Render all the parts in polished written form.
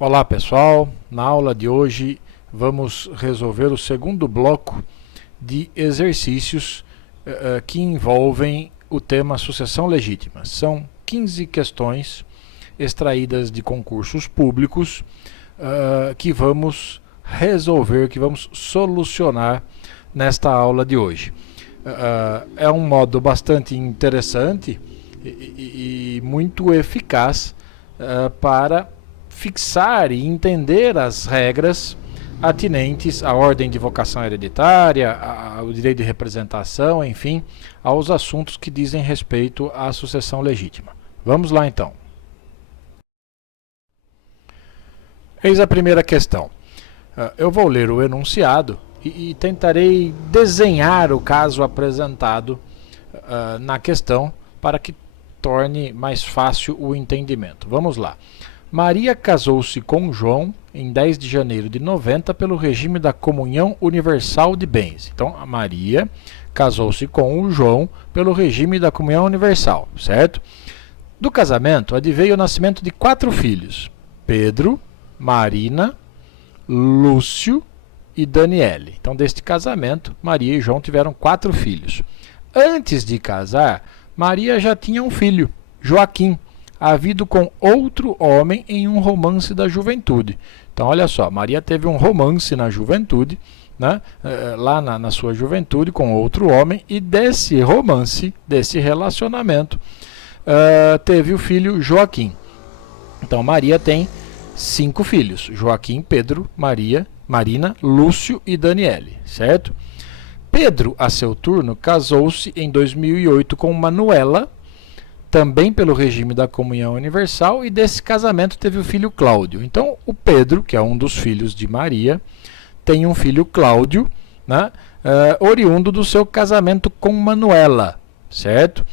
Olá pessoal, na aula de hoje vamos resolver o segundo bloco de exercícios que envolvem o tema sucessão legítima. São 15 questões extraídas de concursos públicos que vamos resolver, que vamos solucionar nesta aula de hoje. É um modo bastante interessante e muito eficaz para fixar e entender as regras atinentes à ordem de vocação hereditária, ao direito de representação, enfim, aos assuntos que dizem respeito à sucessão legítima. Vamos lá então. Eis a primeira questão. Eu vou ler o enunciado e tentarei desenhar o caso apresentado na questão para que torne mais fácil o entendimento. Vamos lá. Maria casou-se com João em 10 de janeiro de 90 pelo regime da comunhão universal de bens. Então, a Maria casou-se com o João pelo regime da comunhão universal, certo? Do casamento adveio o nascimento de 4 filhos: Pedro, Marina, Lúcio e Daniele. Então, deste casamento, Maria e João tiveram 4 filhos. Antes de casar, Maria já tinha um filho, Joaquim, havido com outro homem em um romance da juventude. Então, olha só, Maria teve um romance na juventude, né, lá na sua juventude, com outro homem, e desse romance, desse relacionamento, teve o filho Joaquim. Então, Maria tem 5 filhos: Joaquim, Pedro, Maria, Marina, Lúcio e Daniele, certo? Pedro, a seu turno, casou-se em 2008 com Manuela, também pelo regime da comunhão universal, e desse casamento teve o filho Cláudio. Então, o Pedro, que é um dos filhos de Maria, tem um filho Cláudio, né, oriundo do seu casamento com Manuela, certo?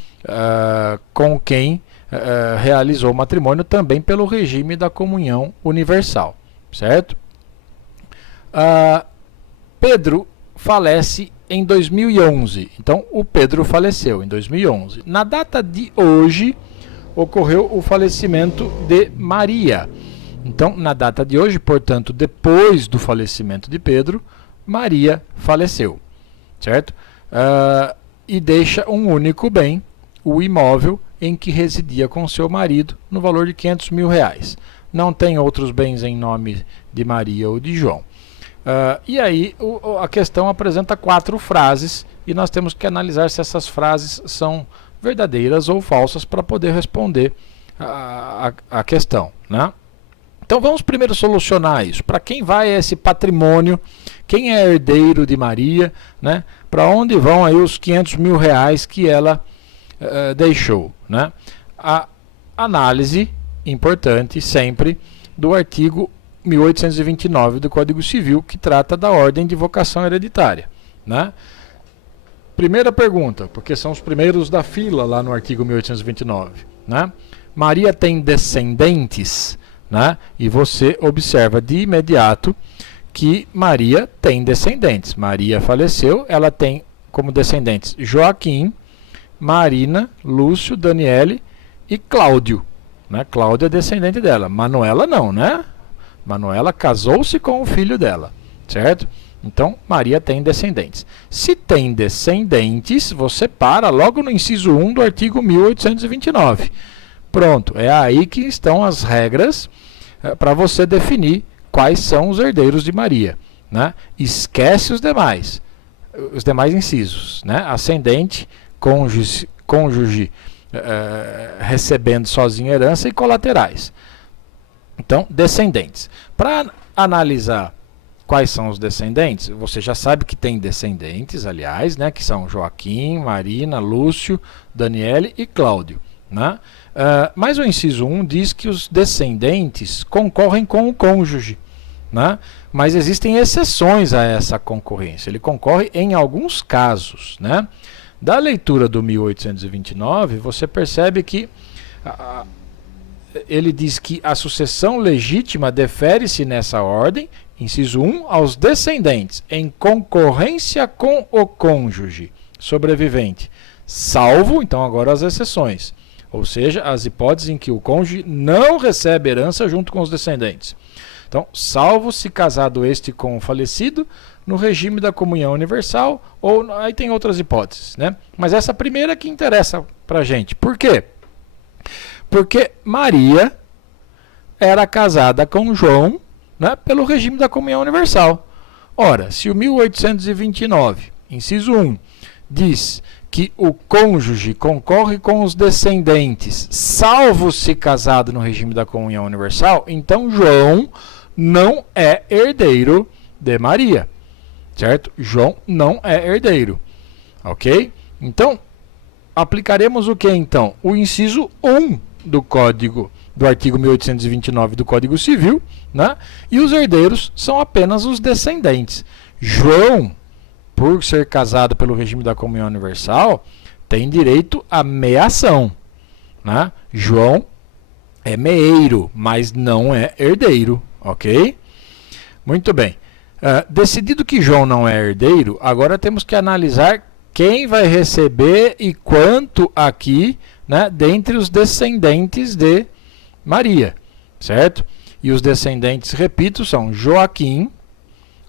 Com quem realizou o matrimônio também pelo regime da comunhão universal, certo? Pedro falece em 2011. Então, o Pedro faleceu em 2011. Na data de hoje, ocorreu o falecimento de Maria. Então, na data de hoje, portanto, depois do falecimento de Pedro, Maria faleceu, certo? E deixa um único bem, o imóvel em que residia com seu marido, no valor de R$500 mil. Não tem outros bens em nome de Maria ou de João. E aí a questão apresenta 4 frases e nós temos que analisar se essas frases são verdadeiras ou falsas para poder responder a questão, né? Então vamos primeiro solucionar isso. Para quem vai esse patrimônio? Quem é herdeiro de Maria, né? Para onde vão aí os R$500 mil que ela deixou, né? A análise importante sempre do artigo 1829 do Código Civil, que trata da ordem de vocação hereditária, né? Primeira pergunta, porque são os primeiros da fila lá no artigo 1829, né? Maria tem descendentes, né? E você observa de imediato que Maria tem descendentes. Maria faleceu, ela tem como descendentes Joaquim, Marina, Lúcio, Daniele e Cláudio, né? Cláudio é descendente dela, Manuela não, né? Manuela casou-se com o filho dela, certo? Então, Maria tem descendentes. Se tem descendentes, você para logo no inciso 1 do artigo 1829. Pronto, é aí que estão as regras para você definir quais são os herdeiros de Maria, né? Esquece os demais incisos, né? Ascendente, cônjuge recebendo sozinho herança e colaterais. Então, descendentes. Para analisar quais são os descendentes, você já sabe que tem descendentes, aliás, né, que são Joaquim, Marina, Lúcio, Daniele e Cláudio, né? Mas o inciso 1 diz que os descendentes concorrem com o cônjuge, né? Mas existem exceções a essa concorrência. Ele concorre em alguns casos, né? Da leitura do 1829, você percebe que ele diz que a sucessão legítima defere-se nessa ordem, inciso 1, aos descendentes, em concorrência com o cônjuge sobrevivente, salvo, então agora as exceções, ou seja, as hipóteses em que o cônjuge não recebe herança junto com os descendentes. Então, salvo se casado este com o falecido, no regime da comunhão universal, ou aí tem outras hipóteses, né? Mas essa primeira que interessa pra gente. Por quê? Porque Maria era casada com João, né, pelo regime da comunhão universal. Ora, se o 1829, inciso 1, diz que o cônjuge concorre com os descendentes, salvo se casado no regime da comunhão universal, então João não é herdeiro de Maria, certo? João não é herdeiro, ok? Então, aplicaremos o que então? O inciso 1 do Código, do artigo 1829 do Código Civil, né? E os herdeiros são apenas os descendentes. João, por ser casado pelo regime da comunhão universal, tem direito à meação, né? João é meeiro, mas não é herdeiro, ok? Muito bem. Decidido que João não é herdeiro, agora temos que analisar quem vai receber e quanto aqui, né, dentre os descendentes de Maria, certo? E os descendentes, repito, são Joaquim,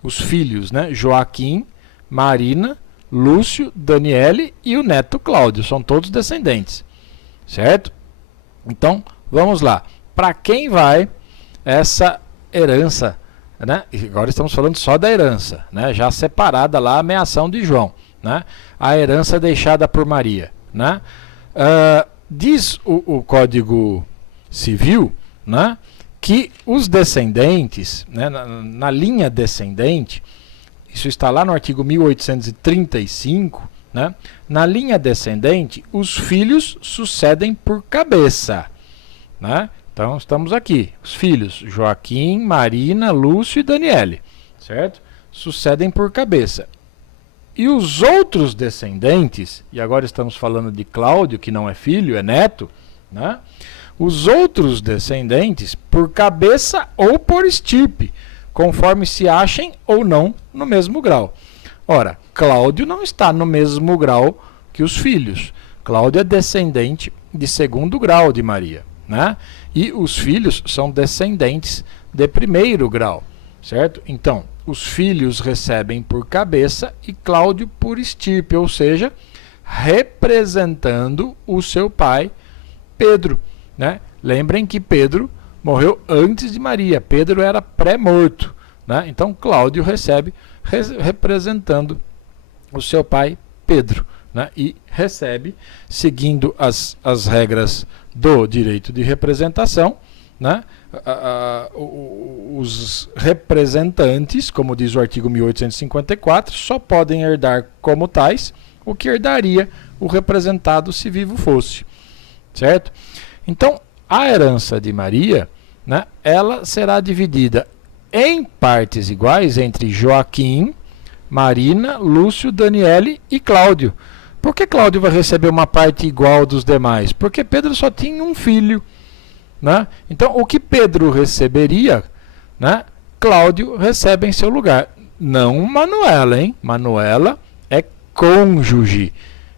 os filhos, né? Joaquim, Marina, Lúcio, Daniele e o neto Cláudio, são todos descendentes, certo? Então, vamos lá. Para quem vai essa herança, né? Agora estamos falando só da herança, né? Já separada lá a meação de João, né? A herança deixada por Maria, né? Diz o Código Civil, né, que os descendentes, né, na linha descendente, isso está lá no artigo 1835, né, na linha descendente, os filhos sucedem por cabeça, né? Então estamos aqui, os filhos Joaquim, Marina, Lúcio e Daniele, certo? Sucedem por cabeça. E os outros descendentes, e agora estamos falando de Cláudio, que não é filho, é neto, né? Os outros descendentes por cabeça ou por estirpe, conforme se achem ou não no mesmo grau. Ora, Cláudio não está no mesmo grau que os filhos. Cláudio é descendente de segundo grau de Maria, né? E os filhos são descendentes de primeiro grau, certo? Então, os filhos recebem por cabeça e Cláudio por estirpe, ou seja, representando o seu pai Pedro, né? Lembrem que Pedro morreu antes de Maria, Pedro era pré-morto, né? Então Cláudio recebe representando o seu pai Pedro, né? E recebe, seguindo as regras do direito de representação, né? Os representantes, como diz o artigo 1854, só podem herdar como tais o que herdaria o representado se vivo fosse, certo? Então, a herança de Maria, né, ela será dividida em partes iguais entre Joaquim, Marina, Lúcio, Daniele e Cláudio. Por que Cláudio vai receber uma parte igual dos demais? Porque Pedro só tinha um filho, né? Então, o que Pedro receberia, né, Cláudio recebe em seu lugar. Não Manuela, hein? Manuela é cônjuge,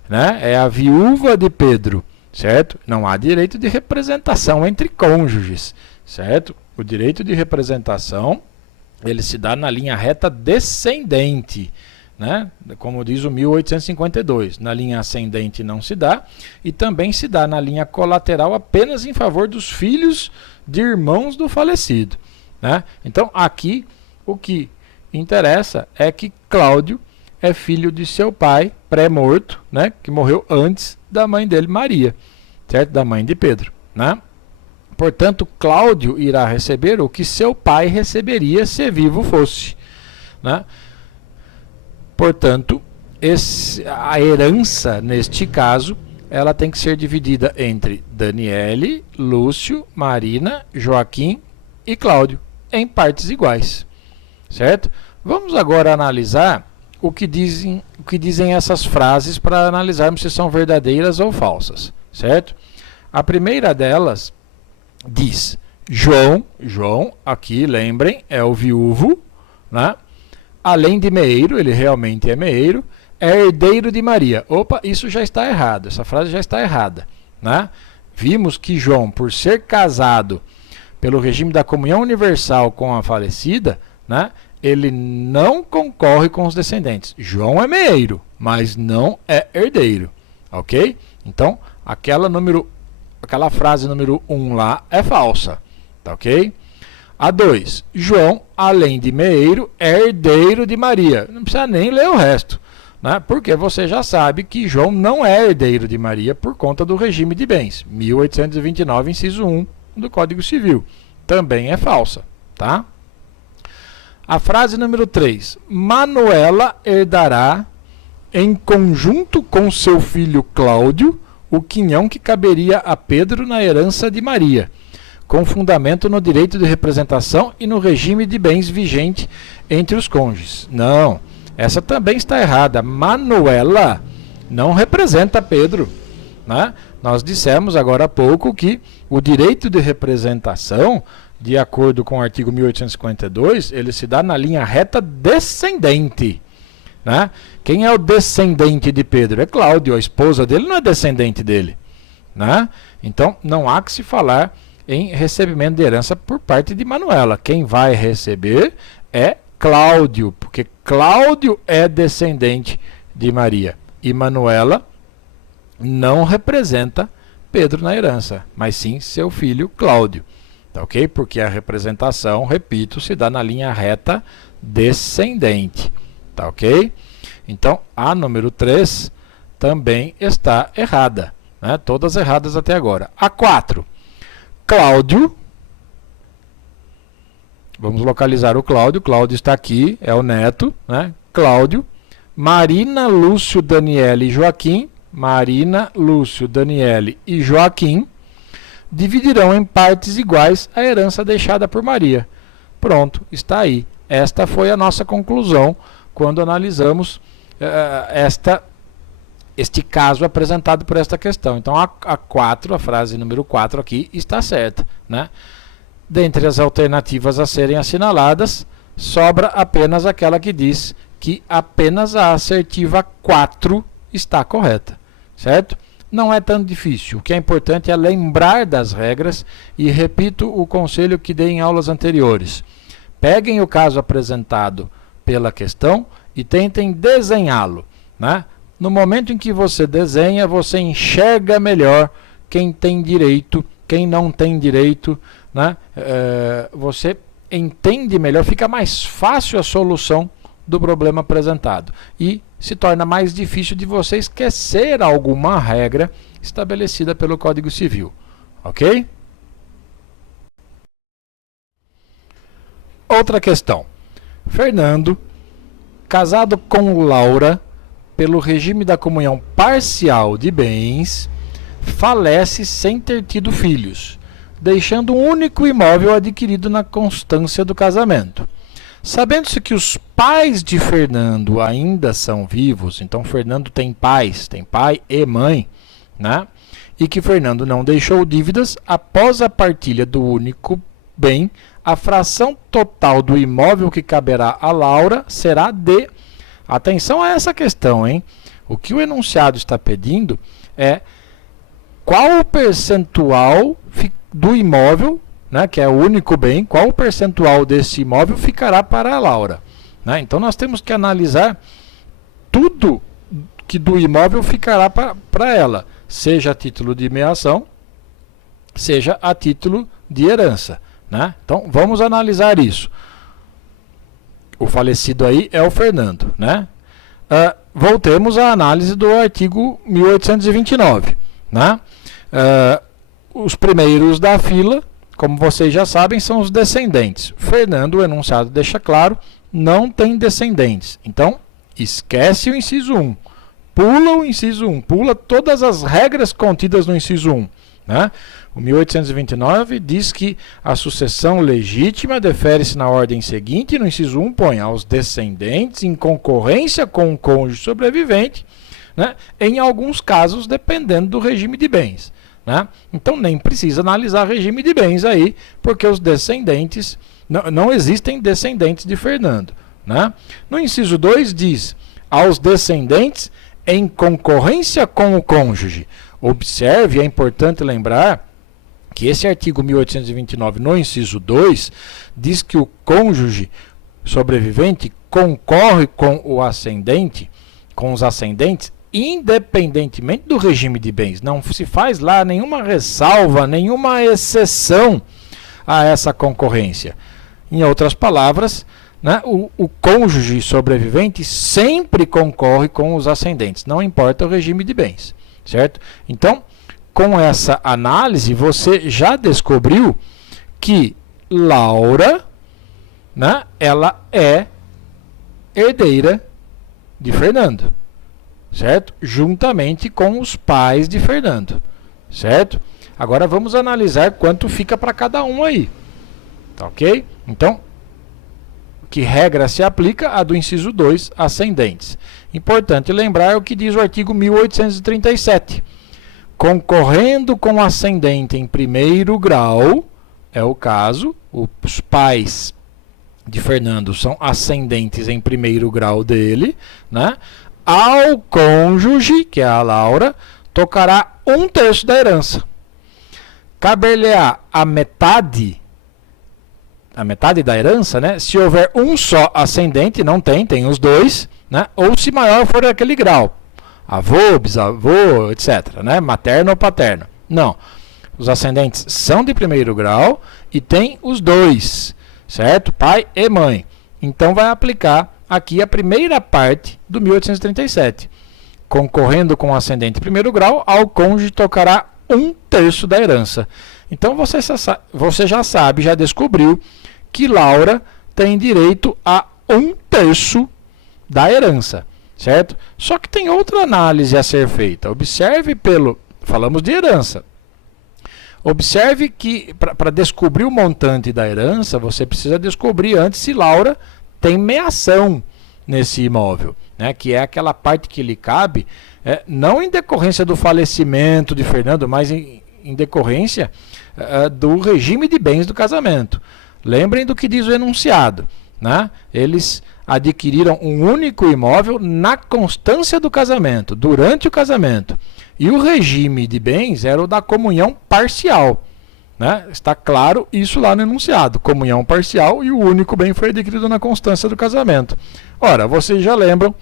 né? É a viúva de Pedro, certo? Não há direito de representação entre cônjuges, certo? O direito de representação, ele se dá na linha reta descendente, né? Como diz o 1852, na linha ascendente não se dá, e também se dá na linha colateral apenas em favor dos filhos de irmãos do falecido, né? Então aqui o que interessa é que Cláudio é filho de seu pai pré-morto, né? Que morreu antes da mãe dele, Maria, certo? Da mãe de Pedro, né? Portanto, Cláudio irá receber o que seu pai receberia se vivo fosse, né? Portanto, a herança, neste caso, ela tem que ser dividida entre Daniele, Lúcio, Marina, Joaquim e Cláudio, em partes iguais, certo? Vamos agora analisar o que dizem essas frases para analisarmos se são verdadeiras ou falsas, certo? A primeira delas diz: João, aqui lembrem, é o viúvo, né? Além de meeiro, ele realmente é meeiro, é herdeiro de Maria. Opa, isso já está errado, essa frase já está errada, né? vimos que João, por ser casado pelo regime da comunhão universal com a falecida, né, ele não concorre com os descendentes. João é meeiro, mas não é herdeiro, ok? Então, aquela frase número 1 lá é falsa, tá ok? A 2, João, além de meeiro, é herdeiro de Maria. Não precisa nem ler o resto, né? Porque você já sabe que João não é herdeiro de Maria por conta do regime de bens. 1829, inciso 1 do Código Civil. Também é falsa, tá? A frase número 3. Manuela herdará, em conjunto com seu filho Cláudio, o quinhão que caberia a Pedro na herança de Maria, com fundamento no direito de representação e no regime de bens vigente entre os cônjuges. Não, essa também está errada. Manuela não representa Pedro, né? Nós dissemos agora há pouco que o direito de representação, de acordo com o artigo 1852, ele se dá na linha reta descendente, né? Quem é o descendente de Pedro? É Cláudio, a esposa dele não é descendente dele, né? Então não há que se falar em recebimento de herança por parte de Manuela. Quem vai receber é Cláudio, porque Cláudio é descendente de Maria e Manuela não representa Pedro na herança, mas sim seu filho Cláudio, tá ok? Porque a representação, repito, se dá na linha reta descendente, tá ok? Então, a número 3 também está errada, né? Todas erradas até agora. A 4, Cláudio, vamos localizar o Cláudio. Cláudio está aqui, é o neto, né? Cláudio, Marina, Lúcio, Daniele e Joaquim, Marina, Lúcio, Daniele e Joaquim dividirão em partes iguais a herança deixada por Maria. Pronto, está aí. Esta foi a nossa conclusão quando analisamos este caso apresentado por esta questão. Então, a 4, a frase número 4 aqui, está certa, né? Dentre as alternativas a serem assinaladas, sobra apenas aquela que diz que apenas a assertiva 4 está correta, certo? Não é tão difícil. O que é importante é lembrar das regras e repito o conselho que dei em aulas anteriores. Peguem o caso apresentado pela questão e tentem desenhá-lo, né? No momento em que você desenha, você enxerga melhor quem tem direito, quem não tem direito, né? Você entende melhor, fica mais fácil a solução do problema apresentado e se torna mais difícil de você esquecer alguma regra estabelecida pelo Código Civil, ok? Outra questão. Fernando, casado com Laura pelo regime da comunhão parcial de bens, falece sem ter tido filhos, deixando um único imóvel adquirido na constância do casamento. Sabendo-se que os pais de Fernando ainda são vivos, então Fernando tem pais, tem pai e mãe, né? E que Fernando não deixou dívidas, após a partilha do único bem, a fração total do imóvel que caberá a Laura será de... Atenção a essa questão, hein? O que o enunciado está pedindo é qual o percentual do imóvel, né, que é o único bem, qual o percentual desse imóvel ficará para a Laura, né? Então nós temos que analisar tudo que do imóvel ficará para ela, seja a título de meação, seja a título de herança, né? Então vamos analisar isso. O falecido aí é o Fernando, né? Voltemos à análise do artigo 1829, né? Os primeiros da fila, como vocês já sabem, são os descendentes. Fernando, o enunciado deixa claro, não tem descendentes. Então, esquece o inciso 1. Pula o inciso 1. Pula todas as regras contidas no inciso 1. Né? O 1829 diz que a sucessão legítima defere-se na ordem seguinte, e no inciso 1 põe aos descendentes em concorrência com o cônjuge sobrevivente, né? Em alguns casos dependendo do regime de bens. Né? Então nem precisa analisar regime de bens aí, porque os descendentes, não existem descendentes de Fernando. Né? No inciso 2 diz, aos descendentes em concorrência com o cônjuge. Observe, é importante lembrar que esse artigo 1829, no inciso 2, diz que o cônjuge sobrevivente concorre com o ascendente, com os ascendentes, independentemente do regime de bens. Não se faz lá nenhuma ressalva, nenhuma exceção a essa concorrência. Em outras palavras, né, o cônjuge sobrevivente sempre concorre com os ascendentes, não importa o regime de bens, certo? Então, com essa análise, você já descobriu que Laura, né, ela é herdeira de Fernando, certo? Juntamente com os pais de Fernando, certo? Agora vamos analisar quanto fica para cada um aí, tá ok? Então, que regra se aplica? A do inciso 2, ascendentes. Importante lembrar o que diz o artigo 1837. Concorrendo com ascendente em primeiro grau, é o caso, os pais de Fernando são ascendentes em primeiro grau dele, né? Ao cônjuge, que é a Laura, tocará 1/3 da herança. Caber-lhe-á a metade da herança, né? Se houver um só ascendente, não tem os dois, né? Ou se maior for aquele grau. Avô, bisavô, etc., né? Materno ou paterno. Não. Os ascendentes são de primeiro grau e tem os dois, certo? Pai e mãe. Então vai aplicar aqui a primeira parte do 1837. Concorrendo com o ascendente de primeiro grau, ao cônjuge tocará 1/3 da herança. Então você já sabe, já descobriu que Laura tem direito a 1/3 da herança, certo? Só que tem outra análise a ser feita. Observe falamos de herança. Observe que para descobrir o montante da herança, você precisa descobrir antes se Laura tem meação nesse imóvel, né? Que é aquela parte que lhe cabe, não em decorrência do falecimento de Fernando, mas em decorrência do regime de bens do casamento. Lembrem do que diz o enunciado, né? Eles adquiriram um único imóvel na constância do casamento, durante o casamento. E o regime de bens era o da comunhão parcial, né? Está claro isso lá no enunciado, comunhão parcial, e o único bem foi adquirido na constância do casamento. Ora, vocês já lembram,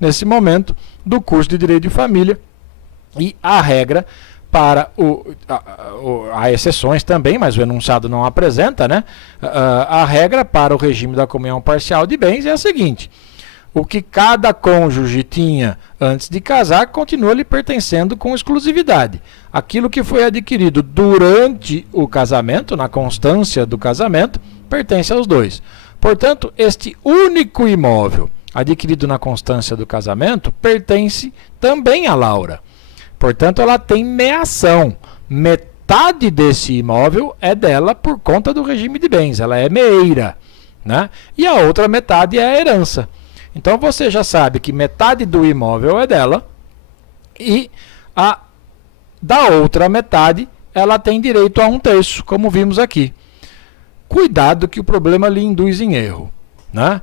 nesse momento, do curso de Direito de Família, e a regra para há exceções também, mas o enunciado não apresenta, né? A regra para o regime da comunhão parcial de bens é a seguinte: o que cada cônjuge tinha antes de casar continua lhe pertencendo com exclusividade. Aquilo que foi adquirido durante o casamento, na constância do casamento, pertence aos dois. Portanto, este único imóvel adquirido na constância do casamento pertence também a Laura. Portanto, ela tem meação. Metade desse imóvel é dela por conta do regime de bens. Ela é meeira, né? E a outra metade é a herança. Então, você já sabe que metade do imóvel é dela e da outra metade ela tem direito a 1/3, como vimos aqui. Cuidado que o problema lhe induz em erro, né?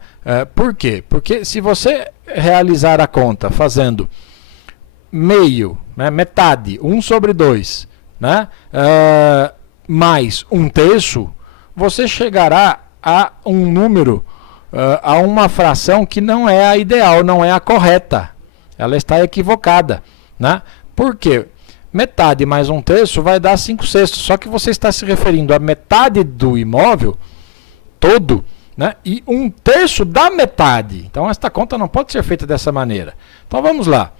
Por quê? Porque se você realizar a conta fazendo meio, né, metade, 1/2, né, mais 1/3, você chegará a um número, a uma fração que não é a ideal, não é a correta. Ela está equivocada, né? Por quê? Metade mais 1/3 vai dar 5/6, só que você está se referindo a metade do imóvel todo, né, e 1/3 da metade. Então esta conta não pode ser feita dessa maneira. Então vamos lá.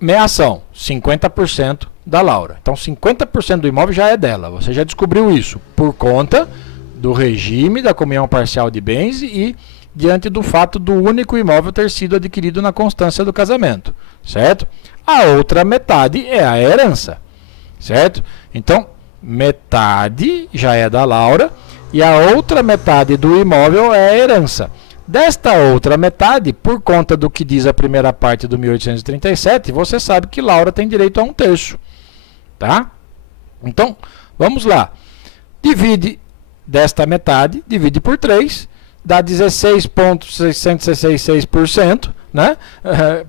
Meação, 50% da Laura. Então 50% do imóvel já é dela. Você já descobriu isso por conta do regime da comunhão parcial de bens e diante do fato do único imóvel ter sido adquirido na constância do casamento, certo? A outra metade é a herança, certo? Então, metade já é da Laura e a outra metade do imóvel é a herança. Desta outra metade, por conta do que diz a primeira parte do 1837, você sabe que Laura tem direito a 1/3, tá? Então, vamos lá. Divide desta metade, divide por 3, dá 16,666%, né?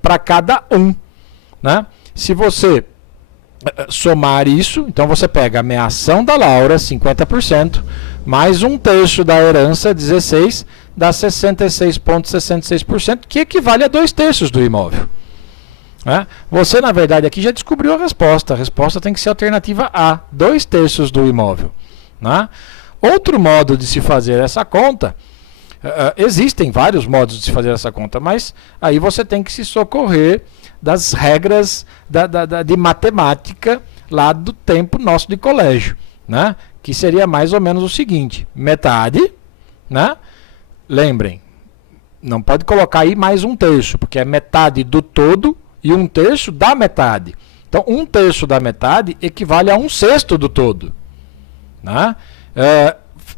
Para cada um, né? Se você somar isso, então você pega a meação da Laura, 50%, mais 1/3 da herança, 16, dá 66,66%, que equivale a 2/3 do imóvel. Né? Você, na verdade, aqui já descobriu a resposta tem que ser a alternativa A, 2/3 do imóvel. Né? Outro modo de se fazer essa conta, existem vários modos de se fazer essa conta, mas aí você tem que se socorrer das regras de matemática lá do tempo nosso de colégio, né? Que seria mais ou menos o seguinte: metade, né? Lembrem, não pode colocar aí mais 1/3, porque é metade do todo e 1/3 da metade. Então, 1/3 da metade equivale a 1/6 do todo. Né?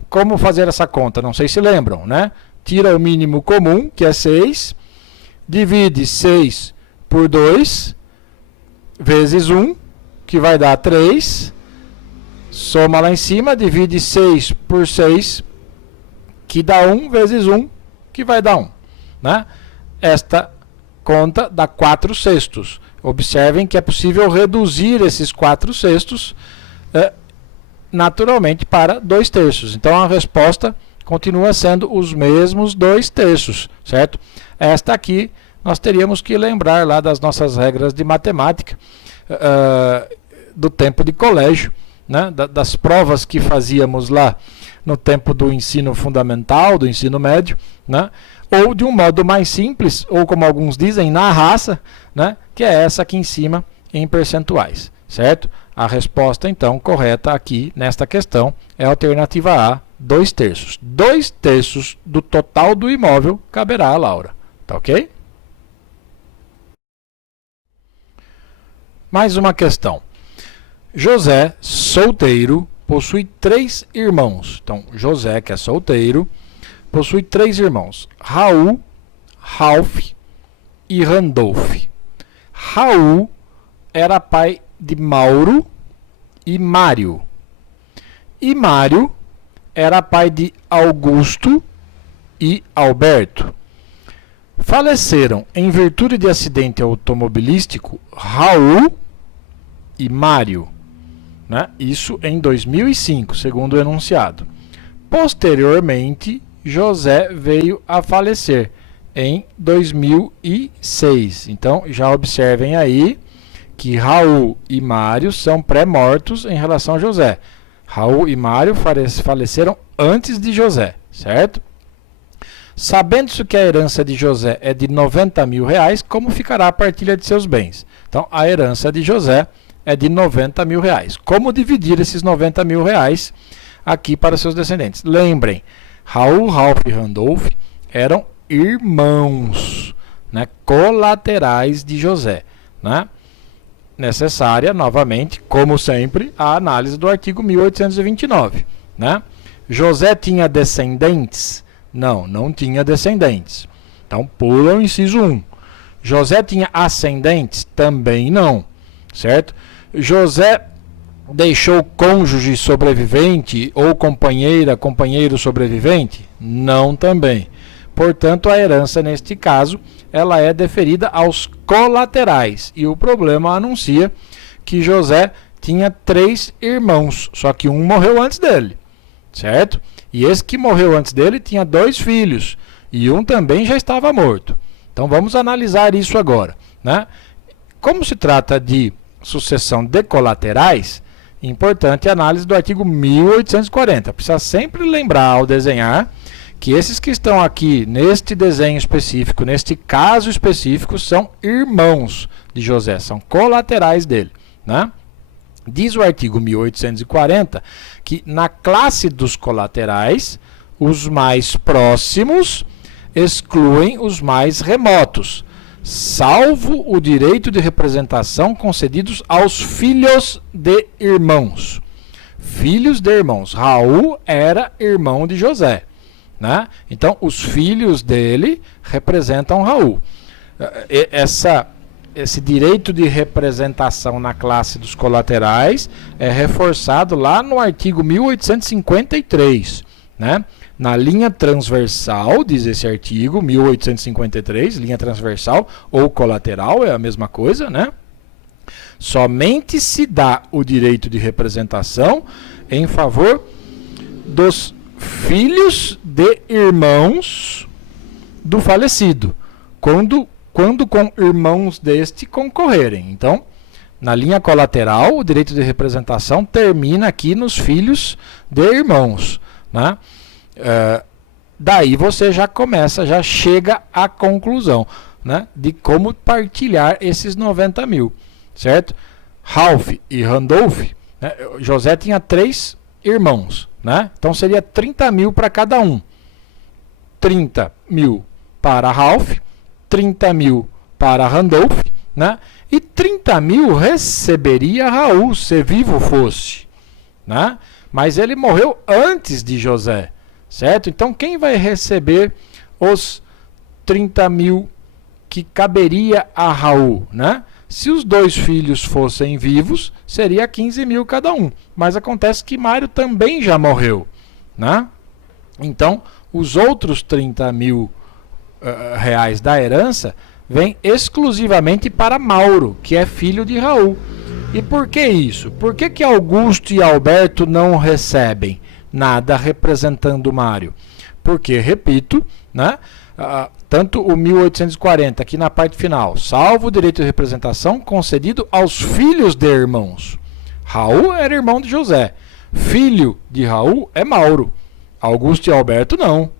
Como fazer essa conta? Não sei se lembram, né? Tira o mínimo comum, que é 6, divide 6 por 2, vezes 1, que vai dar 3, soma lá em cima, divide 6 por 6, que dá 1, vezes 1, que vai dar 1. Né? Esta conta dá 4/6. Observem que é possível reduzir esses 4/6 naturalmente para 2/3. Então a resposta continua sendo os mesmos 2/3, certo? Esta aqui nós teríamos que lembrar lá das nossas regras de matemática do tempo de colégio, né? Das provas que fazíamos lá no tempo do ensino fundamental, do ensino médio, né? Ou de um modo mais simples, ou como alguns dizem, na raça, né? Que é essa aqui em cima em percentuais, certo? A resposta, então, correta aqui nesta questão é a alternativa A, 2/3. 2/3 do total do imóvel caberá a Laura. Tá ok? Mais uma questão. José, solteiro, possui 3 irmãos. Então, José, que é solteiro, possui 3 irmãos: Raul, Ralph e Randolph. Raul era pai de Mauro e Mário. E Mário era pai de Augusto e Alberto. Faleceram em virtude de acidente automobilístico Raul e Mário, né? Isso em 2005, segundo o enunciado. Posteriormente, José veio a falecer em 2006. Então, já observem aí que Raul e Mário são pré-mortos em relação a José. Raul e Mário faleceram antes de José, certo? Sabendo-se que a herança de José é de 90 mil reais, como ficará a partilha de seus bens? Então, a herança de José é de 90 mil reais. Como dividir esses 90 mil reais aqui para seus descendentes? Lembrem, Raul, Ralph e Randolph eram irmãos, né, colaterais de José, né? Necessária, novamente, como sempre, a análise do artigo 1829. Né? José tinha descendentes? Não, não tinha descendentes. Então, pula o inciso 1. José tinha ascendentes? Também não. Certo? José deixou cônjuge sobrevivente ou companheira, companheiro sobrevivente? Não também. Portanto, a herança, neste caso, ela é deferida aos colaterais. E o problema anuncia que José tinha 3 irmãos, só que um morreu antes dele, certo? E esse que morreu antes dele tinha 2 filhos, e um também já estava morto. Então vamos analisar isso agora, né? Como se trata de sucessão de colaterais, importante a análise do artigo 1840. Precisa sempre lembrar ao desenhar que esses que estão aqui neste desenho específico, neste caso específico, são irmãos de José, são colaterais dele, né? Diz o artigo 1840 que na classe dos colaterais, os mais próximos excluem os mais remotos, salvo o direito de representação concedidos aos filhos de irmãos. Filhos de irmãos. Raul era irmão de José. Né? Então, os filhos dele representam Raul. Esse direito de representação na classe dos colaterais é reforçado lá no artigo 1853. Né? Na linha transversal, diz esse artigo 1853, linha transversal ou colateral, é a mesma coisa, né? Somente se dá o direito de representação em favor dos filhos de irmãos do falecido, quando com irmãos deste concorrerem. Então, na linha colateral, o direito de representação termina aqui nos filhos de irmãos, né? Daí você já chega à conclusão, né, de como partilhar esses 90 mil, certo? Ralph e Randolph, né, José tinha 3 irmãos, né? Então seria 30 mil para cada um. 30 mil para Ralph, 30 mil para Randolph, né? E 30 mil receberia Raul, se vivo fosse, né? Mas ele morreu antes de José, certo? Então quem vai receber os 30 mil que caberia a Raul, né? Se os 2 filhos fossem vivos, seria 15 mil cada um. Mas acontece que Mário também já morreu, né? Então, os outros 30 mil reais da herança vêm exclusivamente para Mauro, que é filho de Raul. E por que isso? Por que Augusto e Alberto não recebem nada representando Mário? Porque, repito, né, tanto o 1840, aqui na parte final, salvo o direito de representação concedido aos filhos de irmãos. Raul era irmão de José. Filho de Raul é Mauro. Augusto e Alberto não.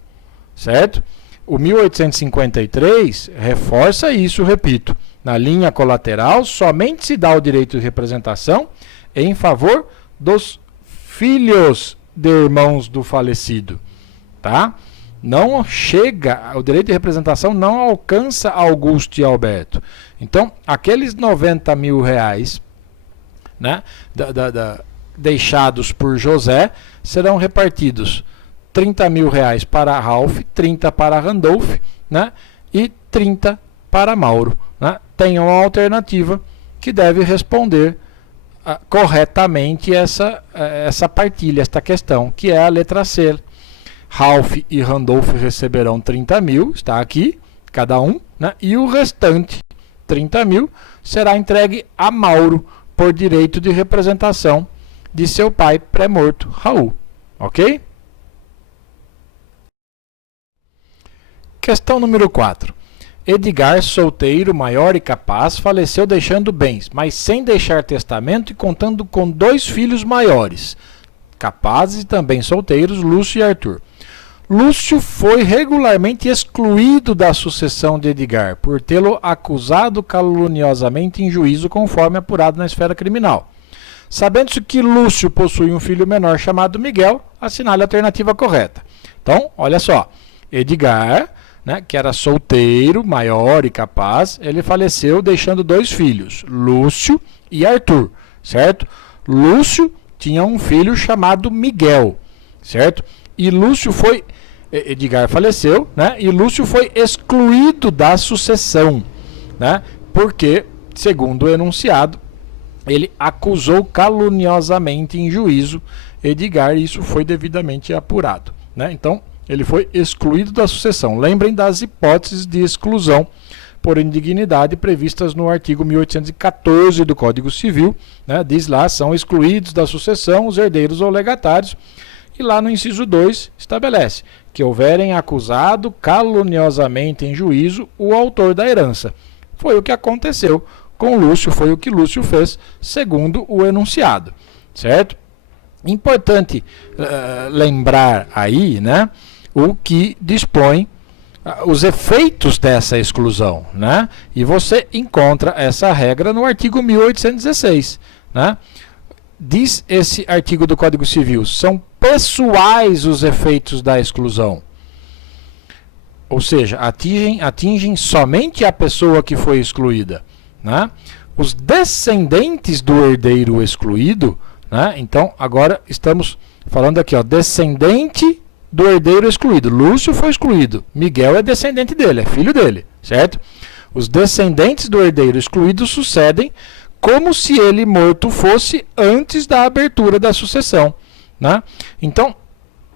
Certo? O 1853 reforça isso, repito. Na linha colateral, somente se dá o direito de representação em favor dos filhos de irmãos do falecido. Tá? Não chega, o direito de representação não alcança Augusto e Alberto. Então, aqueles 90 mil reais, né, deixados por José serão repartidos 30 mil reais para Ralph, 30 para Randolph, né, e 30 para Mauro. Né? Tem uma alternativa que deve responder corretamente essa partilha, esta questão, que é a letra C. Ralph e Randolph receberão 30 mil, está aqui, cada um, né? E o restante, 30 mil, será entregue a Mauro por direito de representação de seu pai pré-morto, Raul. Ok? Questão número 4. Edgar, solteiro, maior e capaz, faleceu deixando bens, mas sem deixar testamento e contando com 2 filhos maiores, capazes e também solteiros, Lúcio e Arthur. Lúcio foi regularmente excluído da sucessão de Edgar, por tê-lo acusado caluniosamente em juízo, conforme apurado na esfera criminal. Sabendo-se que Lúcio possui um filho menor chamado Miguel, assinale a alternativa correta. Então, olha só, Edgar, né, que era solteiro, maior e capaz, ele faleceu deixando 2 filhos, Lúcio e Arthur, certo? Lúcio tinha um filho chamado Miguel, certo? E Edgar faleceu, né? E Lúcio foi excluído da sucessão, né? Porque, segundo o enunciado, ele acusou caluniosamente em juízo Edgar, e isso foi devidamente apurado, né? Então, ele foi excluído da sucessão. Lembrem das hipóteses de exclusão por indignidade previstas no artigo 1814 do Código Civil, né? Diz lá, são excluídos da sucessão os herdeiros ou legatários. E lá no inciso 2 estabelece que houverem acusado caluniosamente em juízo o autor da herança. Foi o que aconteceu com Lúcio, foi o que Lúcio fez, segundo o enunciado, certo? Importante lembrar aí, né, o que dispõe os efeitos dessa exclusão, né? E você encontra essa regra no artigo 1816, né? Diz esse artigo do Código Civil, são pessoais os efeitos da exclusão. Ou seja, atingem somente a pessoa que foi excluída, né? Os descendentes do herdeiro excluído, né? Então, agora estamos falando aqui, ó, descendente do herdeiro excluído. Lúcio foi excluído, Miguel é descendente dele, é filho dele, certo? Os descendentes do herdeiro excluído sucedem como se ele morto fosse antes da abertura da sucessão, né? Então,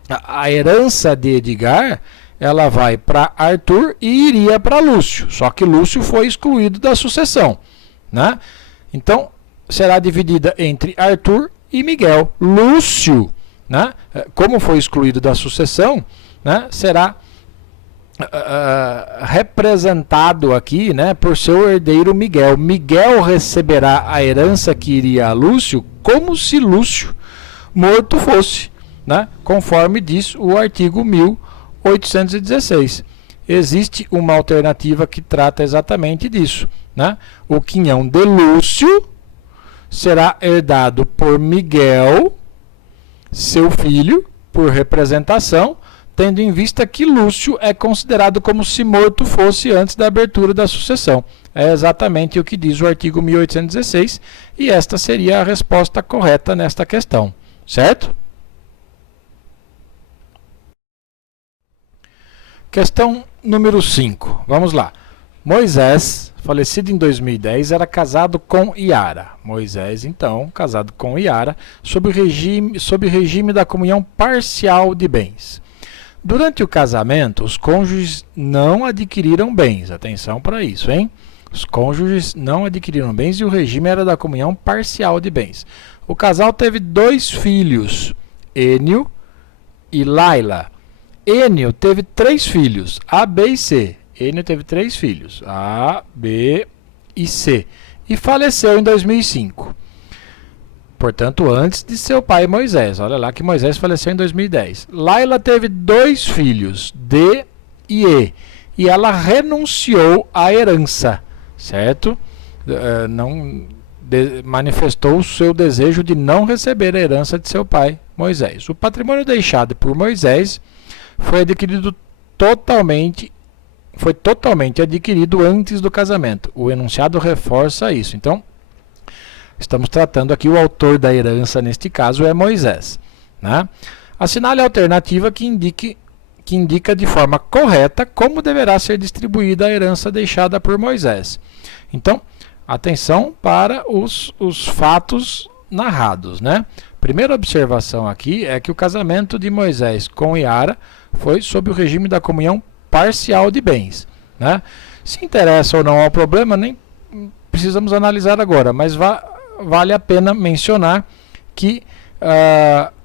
a herança de Edgar, ela vai para Arthur e iria para Lúcio, só que Lúcio foi excluído da sucessão, né? Então, será dividida entre Arthur e Miguel. Lúcio, né, como foi excluído da sucessão, né, será representado aqui, né, por seu herdeiro Miguel. Miguel receberá a herança que iria a Lúcio como se Lúcio morto fosse, né, conforme diz o artigo 1816. Existe uma alternativa que trata exatamente disso, né? O quinhão de Lúcio será herdado por Miguel, seu filho, por representação, tendo em vista que Lúcio é considerado como se morto fosse antes da abertura da sucessão. É exatamente o que diz o artigo 1816, e esta seria a resposta correta nesta questão, certo? Questão número 5. Vamos lá. Moisés, falecido em 2010, era casado com Iara. Moisés, então, casado com Iara, sob regime da comunhão parcial de bens. Durante o casamento, os cônjuges não adquiriram bens. Atenção para isso, hein? Os cônjuges não adquiriram bens e o regime era da comunhão parcial de bens. O casal teve 2 filhos, Enio e Laila. Enio teve 3 filhos, A, B e C. Enio teve 3 filhos, A, B e C. E faleceu em 2005. Portanto, antes de seu pai Moisés. Olha lá que Moisés faleceu em 2010. Laila teve 2 filhos, D e E. E ela renunciou à herança, certo? Manifestou o seu desejo de não receber a herança de seu pai Moisés. O patrimônio deixado por Moisés foi totalmente adquirido antes do casamento. O enunciado reforça isso. Então, estamos tratando aqui, o autor da herança, neste caso, é Moisés, né? Assinale a alternativa que indica de forma correta como deverá ser distribuída a herança deixada por Moisés. Então, atenção para os fatos narrados, né? Primeira observação aqui é que o casamento de Moisés com Iara foi sob o regime da comunhão parcial de bens, né? Se interessa ou não ao problema, nem precisamos analisar agora, mas vale a pena mencionar que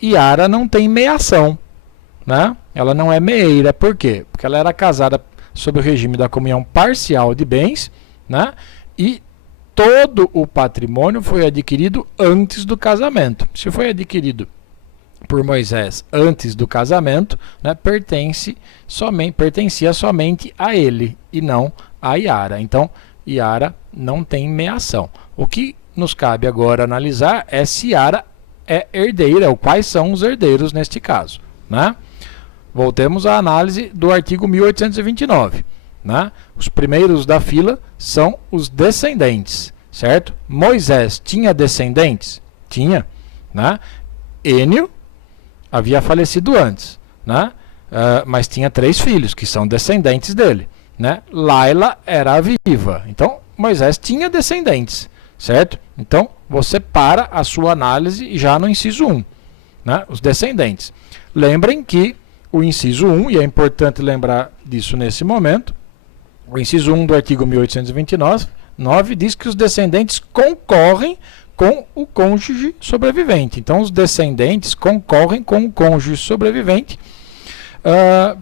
Iara não tem meação, né? Ela não é meeira. Por quê? Porque ela era casada sob o regime da comunhão parcial de bens, né? E todo o patrimônio foi adquirido antes do casamento. Se foi adquirido por Moisés antes do casamento, né, pertencia somente a ele e não a Iara. Então, Iara não tem meação. O que nos cabe agora analisar é se Iara é herdeira, ou quais são os herdeiros neste caso, né? Voltemos à análise do artigo 1829. Né? Os primeiros da fila são os descendentes, certo? Moisés tinha descendentes? Tinha, né? Enio havia falecido antes, né? Mas tinha 3 filhos que são descendentes dele, né? Laila era viva, então Moisés tinha descendentes, certo? Então você para a sua análise já no inciso 1, né? Os descendentes. Lembrem que o inciso 1, e é importante lembrar disso nesse momento, o inciso 1 do artigo 1829 diz que os descendentes concorrem com o cônjuge sobrevivente. Então, os descendentes concorrem com o cônjuge sobrevivente,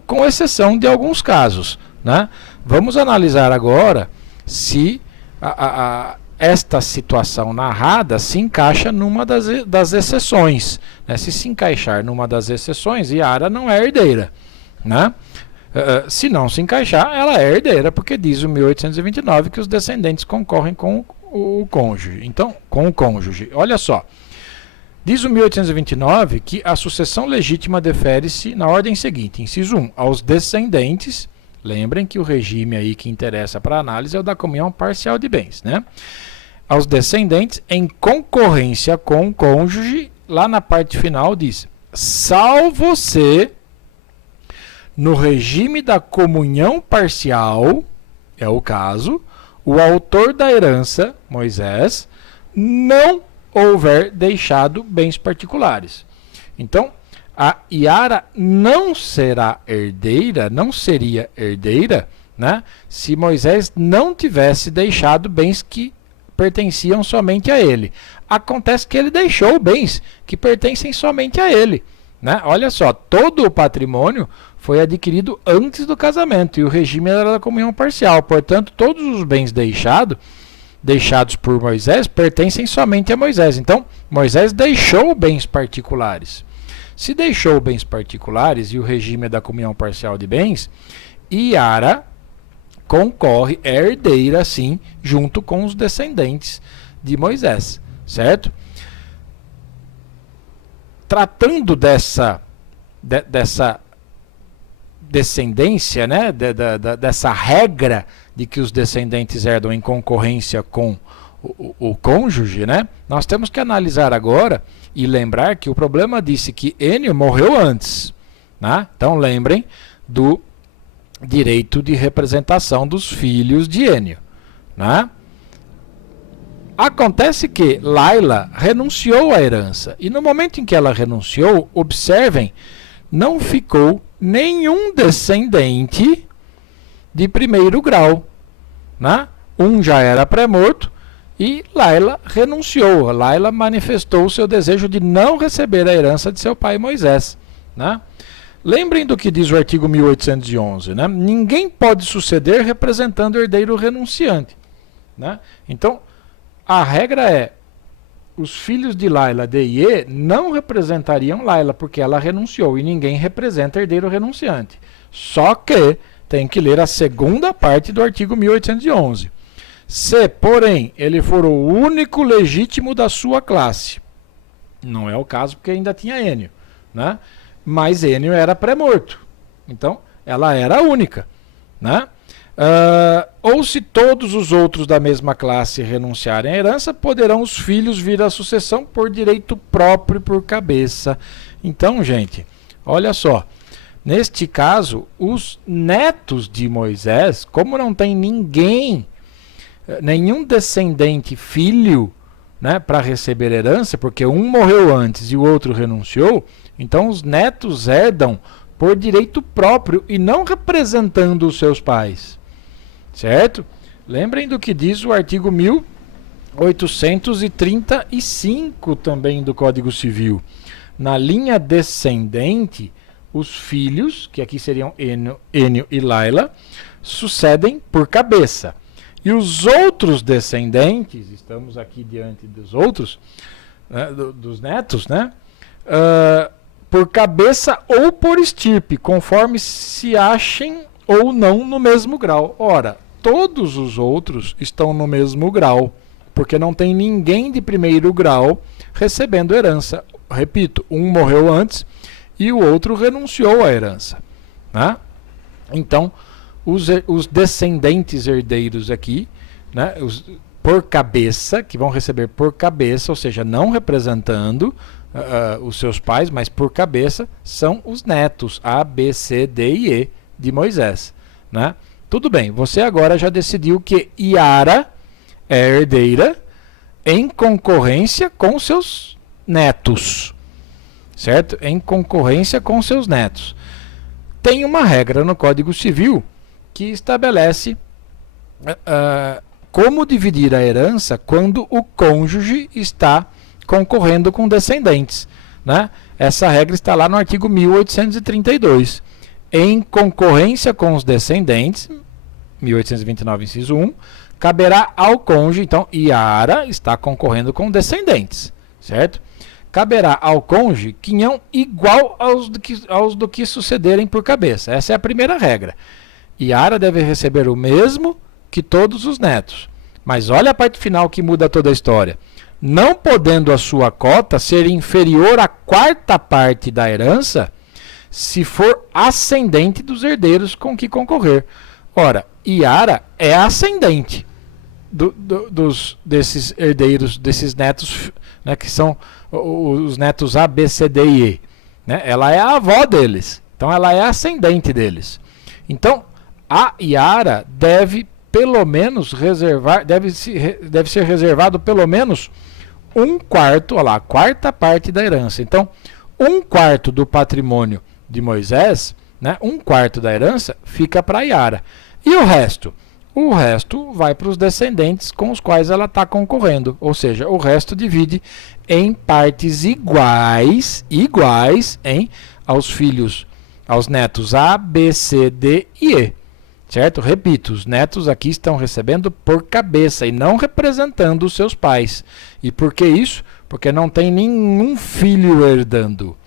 com exceção de alguns casos, né? Vamos analisar agora se esta situação narrada se encaixa numa das exceções, né? Se se encaixar numa das exceções, Iara não é herdeira, né? Se não se encaixar, ela é herdeira, porque diz o 1829 que os descendentes concorrem com o cônjuge. Então, com o cônjuge. Olha só. Diz o 1829 que a sucessão legítima defere-se na ordem seguinte. Inciso 1, aos descendentes. Lembrem que o regime aí que interessa para a análise é o da comunhão parcial de bens, né? Aos descendentes em concorrência com o cônjuge, lá na parte final diz: salvo se no regime da comunhão parcial, é o caso, o autor da herança, Moisés, não houver deixado bens particulares. Então, a Iara não será herdeira, não seria herdeira, né, se Moisés não tivesse deixado bens que pertenciam somente a ele. Acontece que ele deixou bens que pertencem somente a ele, né? Olha só, todo o patrimônio foi adquirido antes do casamento e o regime era da comunhão parcial. Portanto, todos os bens deixados por Moisés pertencem somente a Moisés. Então, Moisés deixou bens particulares. Se deixou bens particulares e o regime é da comunhão parcial de bens, Iara concorre, é herdeira, sim, junto com os descendentes de Moisés, certo? Tratando dessa descendência, né, dessa regra de que os descendentes herdam em concorrência com o cônjuge, né, nós temos que analisar agora e lembrar que o problema disse que Enio morreu antes, né? Então lembrem do direito de representação dos filhos de Enio, né? Acontece que Laila renunciou à herança e no momento em que ela renunciou, observem, não ficou nenhum descendente de primeiro grau, né? Um já era pré-morto e Laila renunciou. Laila manifestou o seu desejo de não receber a herança de seu pai Moisés, né? Lembrem do que diz o artigo 1811, né? Ninguém pode suceder representando o herdeiro renunciante, né? Então, a regra é, os filhos de Laila de Ie não representariam Laila, porque ela renunciou, e ninguém representa herdeiro renunciante. Só que tem que ler a segunda parte do artigo 1811. Se, porém, ele for o único legítimo da sua classe, não é o caso porque ainda tinha Enio, né? Mas Enio era pré-morto, então ela era a única, né? Ou se todos os outros da mesma classe renunciarem à herança, poderão os filhos vir à sucessão por direito próprio por cabeça. Então, gente, olha só, neste caso, os netos de Moisés, como não tem ninguém, nenhum descendente filho, né, para receber herança, porque um morreu antes e o outro renunciou, então os netos herdam por direito próprio e não representando os seus pais. Certo? Lembrem do que diz o artigo 1835 também do Código Civil. Na linha descendente, os filhos, que aqui seriam Enio e Laila, sucedem por cabeça. E os outros descendentes, estamos aqui diante dos outros, né, dos netos, né, por cabeça ou por estirpe, conforme se achem ou não no mesmo grau. Ora, todos os outros estão no mesmo grau, porque não tem ninguém de primeiro grau recebendo herança. Repito, um morreu antes e o outro renunciou à herança, né? Então, os descendentes herdeiros aqui, né, por cabeça, que vão receber por cabeça, ou seja, não representando os seus pais, mas por cabeça, são os netos, A, B, C, D e E de Moisés, né? Tudo bem, você agora já decidiu que Iara é herdeira em concorrência com seus netos, certo? Em concorrência com seus netos. Tem uma regra no Código Civil que estabelece como dividir a herança quando o cônjuge está concorrendo com descendentes, né? Essa regra está lá no artigo 1832. Em concorrência com os descendentes, 1829, inciso 1, caberá ao cônjuge, então Iara está concorrendo com descendentes, certo? Caberá ao cônjuge quinhão igual aos do que sucederem por cabeça. Essa é a primeira regra. Iara deve receber o mesmo que todos os netos. Mas olha a parte final que muda toda a história. Não podendo a sua cota ser inferior à quarta parte da herança, se for ascendente dos herdeiros com que concorrer. Ora, Iara é ascendente desses herdeiros, desses netos, né, que são os netos A, B, C, D e E. Né? Ela é a avó deles. Então, ela é ascendente deles. Então, a Iara deve, pelo menos, deve ser reservado pelo menos um quarto, olha lá, a quarta parte da herança. Então, um quarto do patrimônio de Moisés, né, um quarto da herança, fica para Iara. E o resto? o resto vai para os descendentes com os quais ela está concorrendo, ou seja, o resto divide em partes iguais aos filhos, aos netos A, B, C, D e E, certo? Repito, os netos aqui estão recebendo por cabeça e não representando os seus pais. E por que isso? Porque não tem nenhum filho herdando,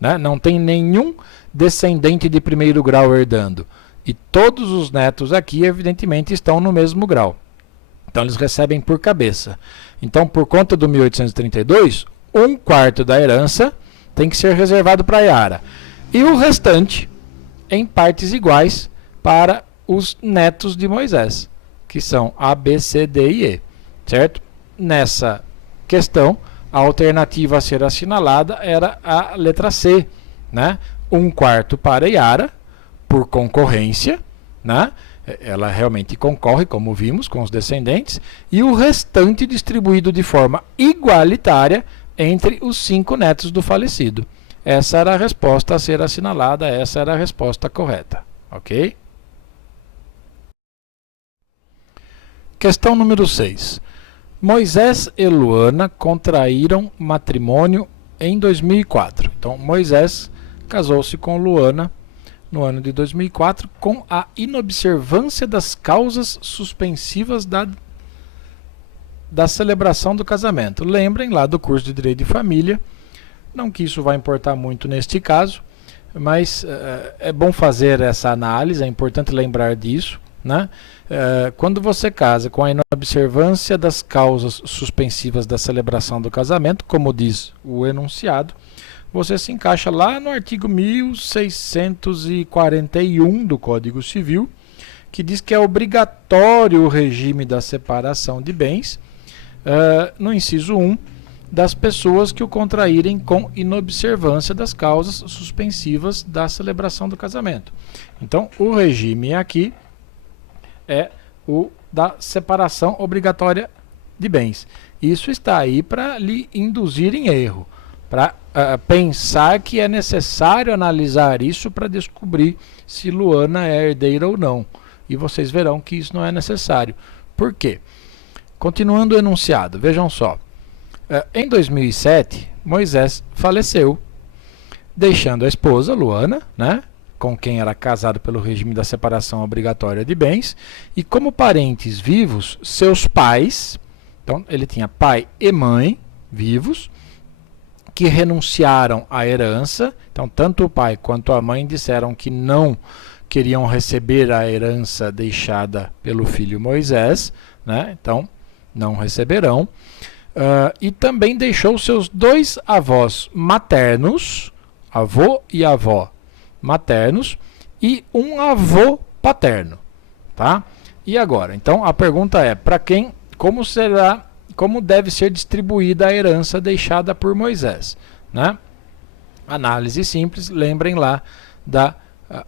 né? Não tem nenhum descendente de primeiro grau herdando. E todos os netos aqui, evidentemente, estão no mesmo grau. Então, eles recebem por cabeça. Então, por conta do 1832, 1/4 da herança tem que ser reservado para Yara. E o restante, em partes iguais, para os netos de Moisés, que são A, B, C, D e E. Certo? Nessa questão, a alternativa a ser assinalada era a letra C, né? 1/4 para Yara, por concorrência, né? Ela realmente concorre, como vimos, com os descendentes, e o restante distribuído de forma igualitária entre os 5 netos do falecido. Essa era a resposta a ser assinalada, essa era a resposta correta. Ok? Questão número 6. Moisés e Luana contraíram matrimônio em 2004. Então, Moisés casou-se com Luana no ano de 2004 com a inobservância das causas suspensivas da celebração do casamento. Lembrem lá do curso de Direito de Família, não que isso vai importar muito neste caso, mas é bom fazer essa análise, é importante lembrar disso, né? Quando você casa com a inobservância das causas suspensivas da celebração do casamento, como diz o enunciado, você se encaixa lá no artigo 1641 do Código Civil, que diz que é obrigatório o regime da separação de bens, no inciso 1, das pessoas que o contraírem com inobservância das causas suspensivas da celebração do casamento. Então, o regime aqui é o da separação obrigatória de bens. Isso está aí para lhe induzir em erro, para pensar que é necessário analisar isso para descobrir se Luana é herdeira ou não. E vocês verão que isso não é necessário. Por quê? Continuando o enunciado, vejam só. Em 2007, Moisés faleceu, deixando a esposa, Luana, né, com quem era casado pelo regime da separação obrigatória de bens, e como parentes vivos, seus pais. Então, ele tinha pai e mãe vivos, que renunciaram à herança. Então, tanto o pai quanto a mãe disseram que não queriam receber a herança deixada pelo filho Moisés, né? Então, não receberão. E também deixou seus 2 avós maternos, avô e avó maternos, e um avô paterno, tá? E agora? Então, a pergunta é, para quem, como deve ser distribuída a herança deixada por Moisés, né? Análise simples, lembrem lá da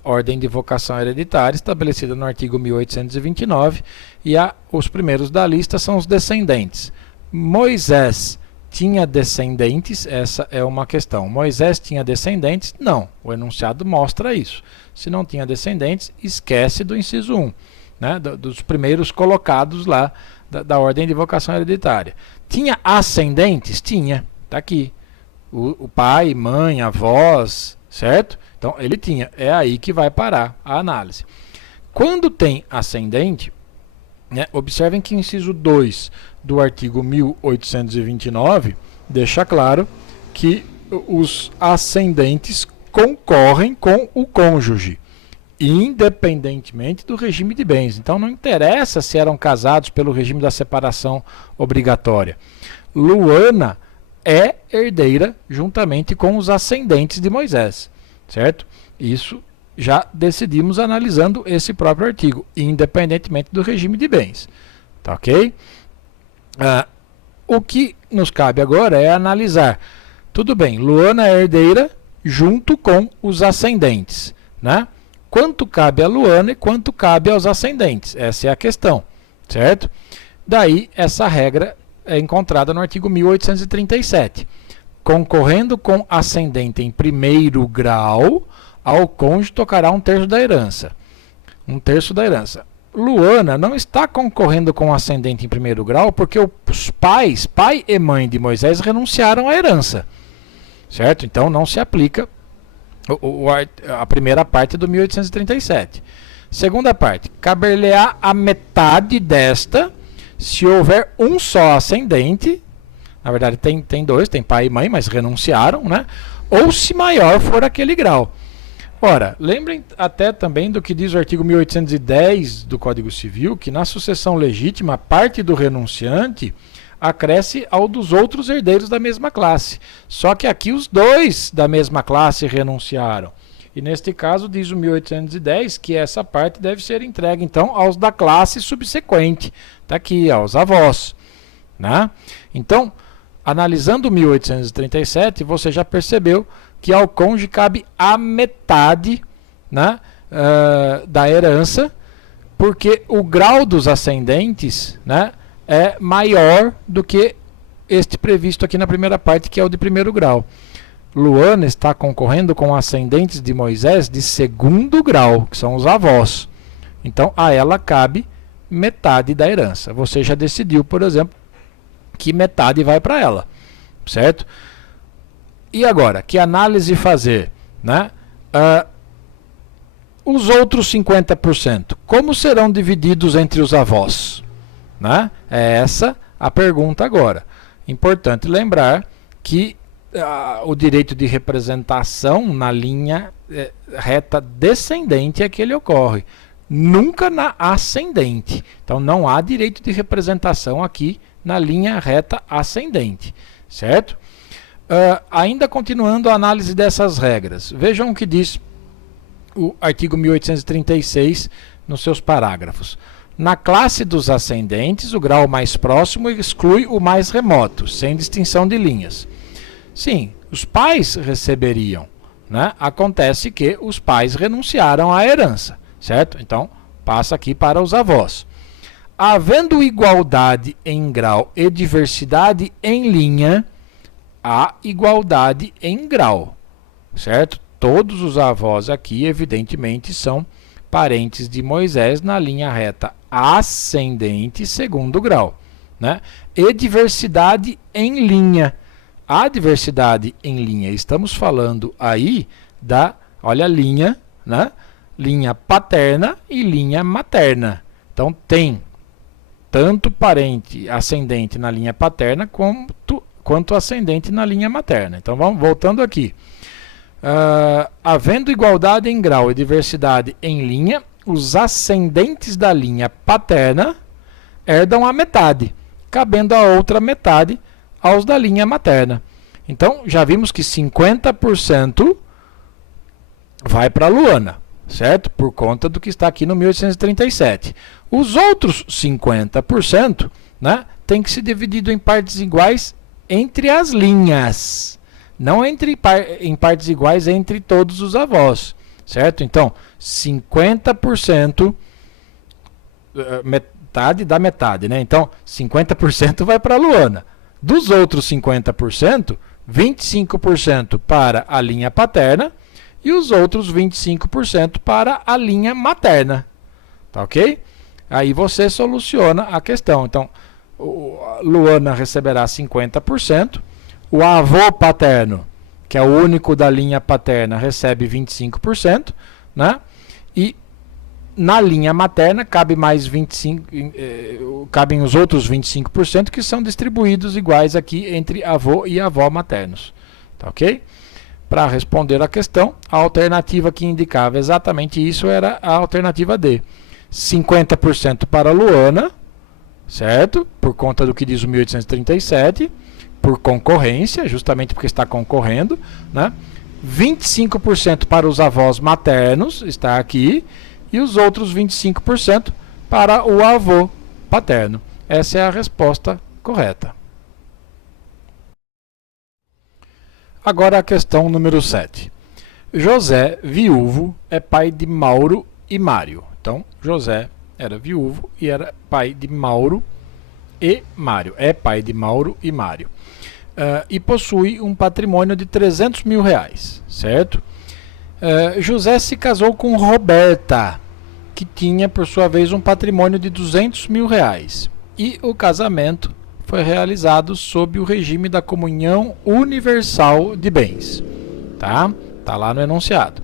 ordem de vocação hereditária estabelecida no artigo 1829, e os primeiros da lista são os descendentes. Moisés tinha descendentes? Essa é uma questão. Moisés tinha descendentes? Não. O enunciado mostra isso. Se não tinha descendentes, esquece do inciso 1, né? Dos primeiros colocados lá da ordem de vocação hereditária. Tinha ascendentes? Tinha. Está aqui. O pai, mãe, avós, certo? Então, ele tinha. É aí que vai parar a análise. Quando tem ascendente, né, observem que o inciso 2 do artigo 1829 deixa claro que os ascendentes concorrem com o cônjuge, independentemente do regime de bens. Então, não interessa se eram casados pelo regime da separação obrigatória. Luana é herdeira juntamente com os ascendentes de Moisés, certo? Isso já decidimos analisando esse próprio artigo, independentemente do regime de bens. Tá ok? O que nos cabe agora é analisar. Tudo bem, Luana é herdeira junto com os ascendentes, né? Quanto cabe a Luana e quanto cabe aos ascendentes? Essa é a questão, certo? Daí, essa regra é encontrada no artigo 1837. Concorrendo com ascendente em primeiro grau, ao cônjuge tocará 1/3 da herança. 1/3 da herança. Luana não está concorrendo com o ascendente em primeiro grau porque os pais, pai e mãe de Moisés, renunciaram à herança, certo? Então não se aplica a primeira parte do 1837. Segunda parte, caber-lhe-á a metade desta se houver um só ascendente. Na verdade tem dois, tem pai e mãe, mas renunciaram, né? Ou se maior for aquele grau. Ora, lembrem até também do que diz o artigo 1810 do Código Civil, que na sucessão legítima, a parte do renunciante acresce ao dos outros herdeiros da mesma classe. Só que aqui os dois da mesma classe renunciaram. E neste caso diz o 1810 que essa parte deve ser entregue então aos da classe subsequente. Está aqui, aos avós, né? Então, analisando o 1837, você já percebeu que ao cônjuge cabe a metade, né, da herança, porque o grau dos ascendentes, né, é maior do que este previsto aqui na primeira parte, que é o de primeiro grau. Luana está concorrendo com ascendentes de Moisés de segundo grau, que são os avós. Então, a ela cabe metade da herança. Você já decidiu, por exemplo, que metade vai para ela, certo? E agora, que análise fazer, né? Os outros 50%, como serão divididos entre os avós? Né? É essa a pergunta agora. Importante lembrar que o direito de representação na linha reta descendente é que ele ocorre, nunca na ascendente. Então não há direito de representação aqui na linha reta ascendente, certo? Ainda continuando a análise dessas regras, vejam o que diz o artigo 1836 nos seus parágrafos. Na classe dos ascendentes, o grau mais próximo exclui o mais remoto, sem distinção de linhas. Sim, os pais receberiam, né? Acontece que os pais renunciaram à herança, certo? Então, passa aqui para os avós. Havendo igualdade em grau e diversidade em linha, há igualdade em grau, certo? Todos os avós aqui, evidentemente, são parentes de Moisés na linha reta ascendente segundo grau, né? E diversidade em linha. A diversidade em linha, estamos falando aí da, olha a linha, né? Linha paterna e linha materna. Então tem tanto parente ascendente na linha paterna quanto ascendente na linha materna. Então vamos voltando aqui. Havendo igualdade em grau e diversidade em linha, os ascendentes da linha paterna herdam a metade, cabendo a outra metade aos da linha materna. Então, já vimos que 50% vai para a Luana, certo? Por conta do que está aqui no 1837. Os outros 50%, né, tem que ser dividido em partes iguais entre as linhas, não em partes iguais entre todos os avós, certo? Então, 50%, metade da metade, né? Então, 50% vai para a Luana. Dos outros 50%, 25% para a linha paterna e os outros 25% para a linha materna. Tá ok? Aí você soluciona a questão. Então, Luana receberá 50%, o avô paterno, que é o único da linha paterna, recebe 25%, né? E na linha materna cabe mais 25%, cabem os outros 25% que são distribuídos iguais aqui entre avô e avó maternos. Tá ok? Para responder a questão, a alternativa que indicava exatamente isso era a alternativa D. 50% para a Luana, certo? Por conta do que diz o 1837, por concorrência, justamente porque está concorrendo, né? 25% para os avós maternos, está aqui, e os outros 25% para o avô paterno. Essa é a resposta correta. Agora a questão número 7. José, viúvo, é pai de Mauro e Mário. Então, José era viúvo e era pai de Mauro e Mário. É pai de Mauro e Mário. E possui um patrimônio de 300 mil reais, certo? José se casou com Roberta, que tinha, por sua vez, um patrimônio de R$ 200.000. E o casamento foi realizado sob o regime da comunhão universal de bens. Tá? Tá lá no enunciado.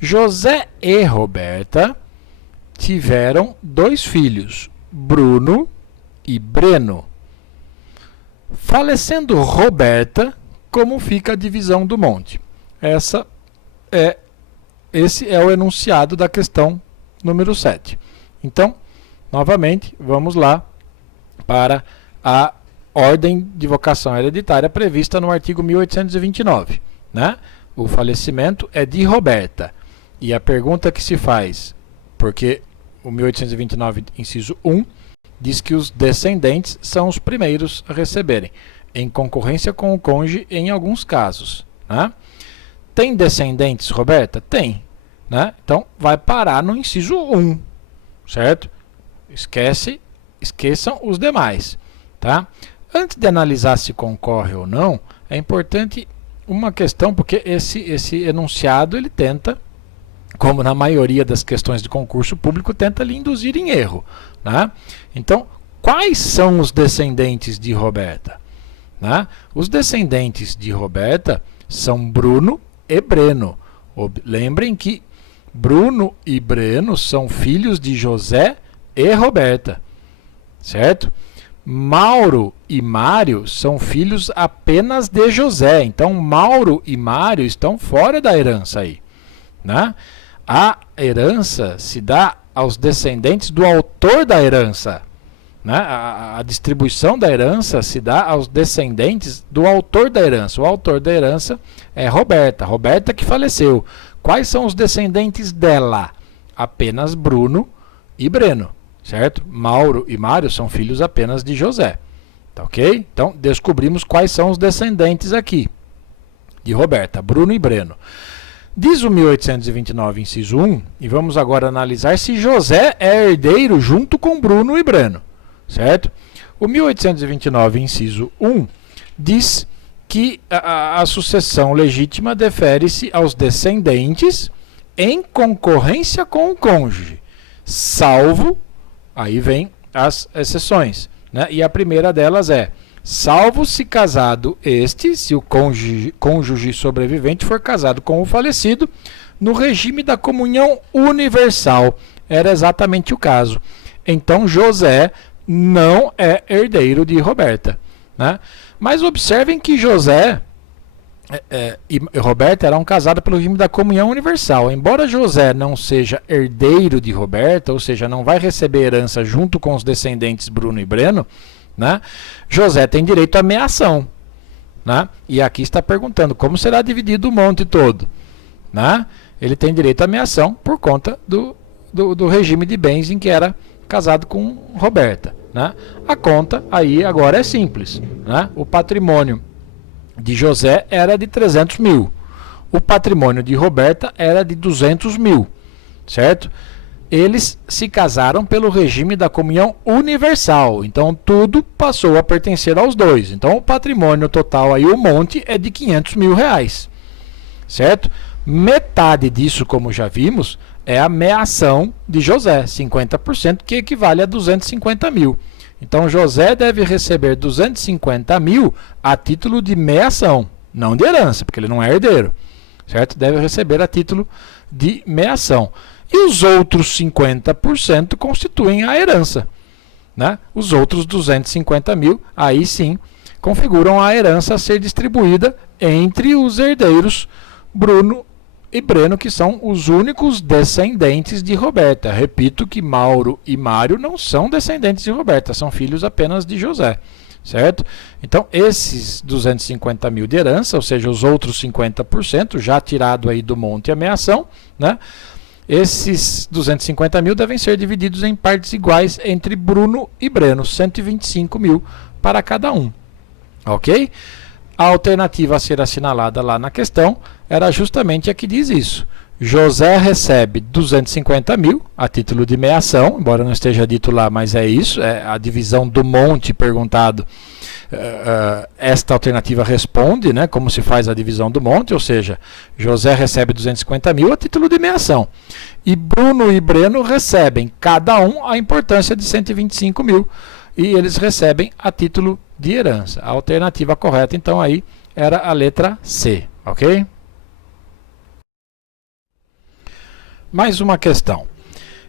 José e Roberta tiveram 2 filhos, Bruno e Breno. Falecendo Roberta, como fica a divisão do monte? Esse é o enunciado da questão número 7. Então, novamente, vamos lá para a ordem de vocação hereditária prevista no artigo 1829. Né? O falecimento é de Roberta. E a pergunta que se faz, porque o 1829, inciso 1, diz que os descendentes são os primeiros a receberem, em concorrência com o cônjuge em alguns casos. Né? Tem descendentes, Roberta? Tem. Né? Então, vai parar no inciso 1, certo? Esqueçam os demais. Tá? Antes de analisar se concorre ou não, é importante uma questão, porque esse enunciado ele tenta, como na maioria das questões de concurso público, tenta lhe induzir em erro. Né? Então, quais são os descendentes de Roberta? Né? Os descendentes de Roberta são Bruno e Breno. Lembrem que Bruno e Breno são filhos de José e Roberta. Certo? Mauro e Mário são filhos apenas de José. Então, Mauro e Mário estão fora da herança aí. Né? A herança se dá aos descendentes do autor da herança. Né? A distribuição da herança se dá aos descendentes do autor da herança. O autor da herança é Roberta. Roberta que faleceu. Quais são os descendentes dela? Apenas Bruno e Breno. Certo? Mauro e Mário são filhos apenas de José. Tá ok? Então, descobrimos quais são os descendentes aqui de Roberta, Bruno e Breno. Diz o 1829, inciso 1, e vamos agora analisar se José é herdeiro junto com Bruno e Breno. Certo? O 1829, inciso 1, diz que a sucessão legítima defere-se aos descendentes em concorrência com o cônjuge, salvo, aí vem as exceções, né? E a primeira delas é: salvo se casado este, se o cônjuge sobrevivente for casado com o falecido, no regime da comunhão universal. Era exatamente o caso. Então, José não é herdeiro de Roberta. Né? Mas observem que José e Roberta eram casados pelo regime da comunhão universal. Embora José não seja herdeiro de Roberta, ou seja, não vai receber herança junto com os descendentes Bruno e Breno, né? José tem direito à meação. Né? E aqui está perguntando como será dividido o monte todo. Né? Ele tem direito à meação por conta do regime de bens em que era casado com Roberta. Né? A conta aí agora é simples. Né? O patrimônio de José era de 300 mil. O patrimônio de Roberta era de 200 mil. Certo? Eles se casaram pelo regime da comunhão universal. Então, tudo passou a pertencer aos dois. Então, o patrimônio total aí, o monte, é de 500 mil reais. Certo? Metade disso, como já vimos, é a meação de José, 50%, que equivale a 250 mil. Então, José deve receber 250 mil a título de meação, não de herança, porque ele não é herdeiro. Certo? Deve receber a título de meação. E os outros 50% constituem a herança. Né? Os outros 250 mil, aí sim, configuram a herança a ser distribuída entre os herdeiros Bruno e Breno, que são os únicos descendentes de Roberta. Repito que Mauro e Mário não são descendentes de Roberta, são filhos apenas de José. Certo? Então, esses 250 mil de herança, ou seja, os outros 50%, já tirado aí do monte a meação, né? Esses 250 mil devem ser divididos em partes iguais entre Bruno e Breno, 125 mil para cada um. Ok? A alternativa a ser assinalada lá na questão era justamente a que diz isso. José recebe 250 mil a título de meação, embora não esteja dito lá, mas é isso, é a divisão do monte perguntado. Esta alternativa responde, né, como se faz a divisão do monte, ou seja, José recebe 250 mil a título de meação. E Bruno e Breno recebem, cada um, a importância de 125 mil. E eles recebem a título de herança. A alternativa correta, então, aí era a letra C, ok? Mais uma questão.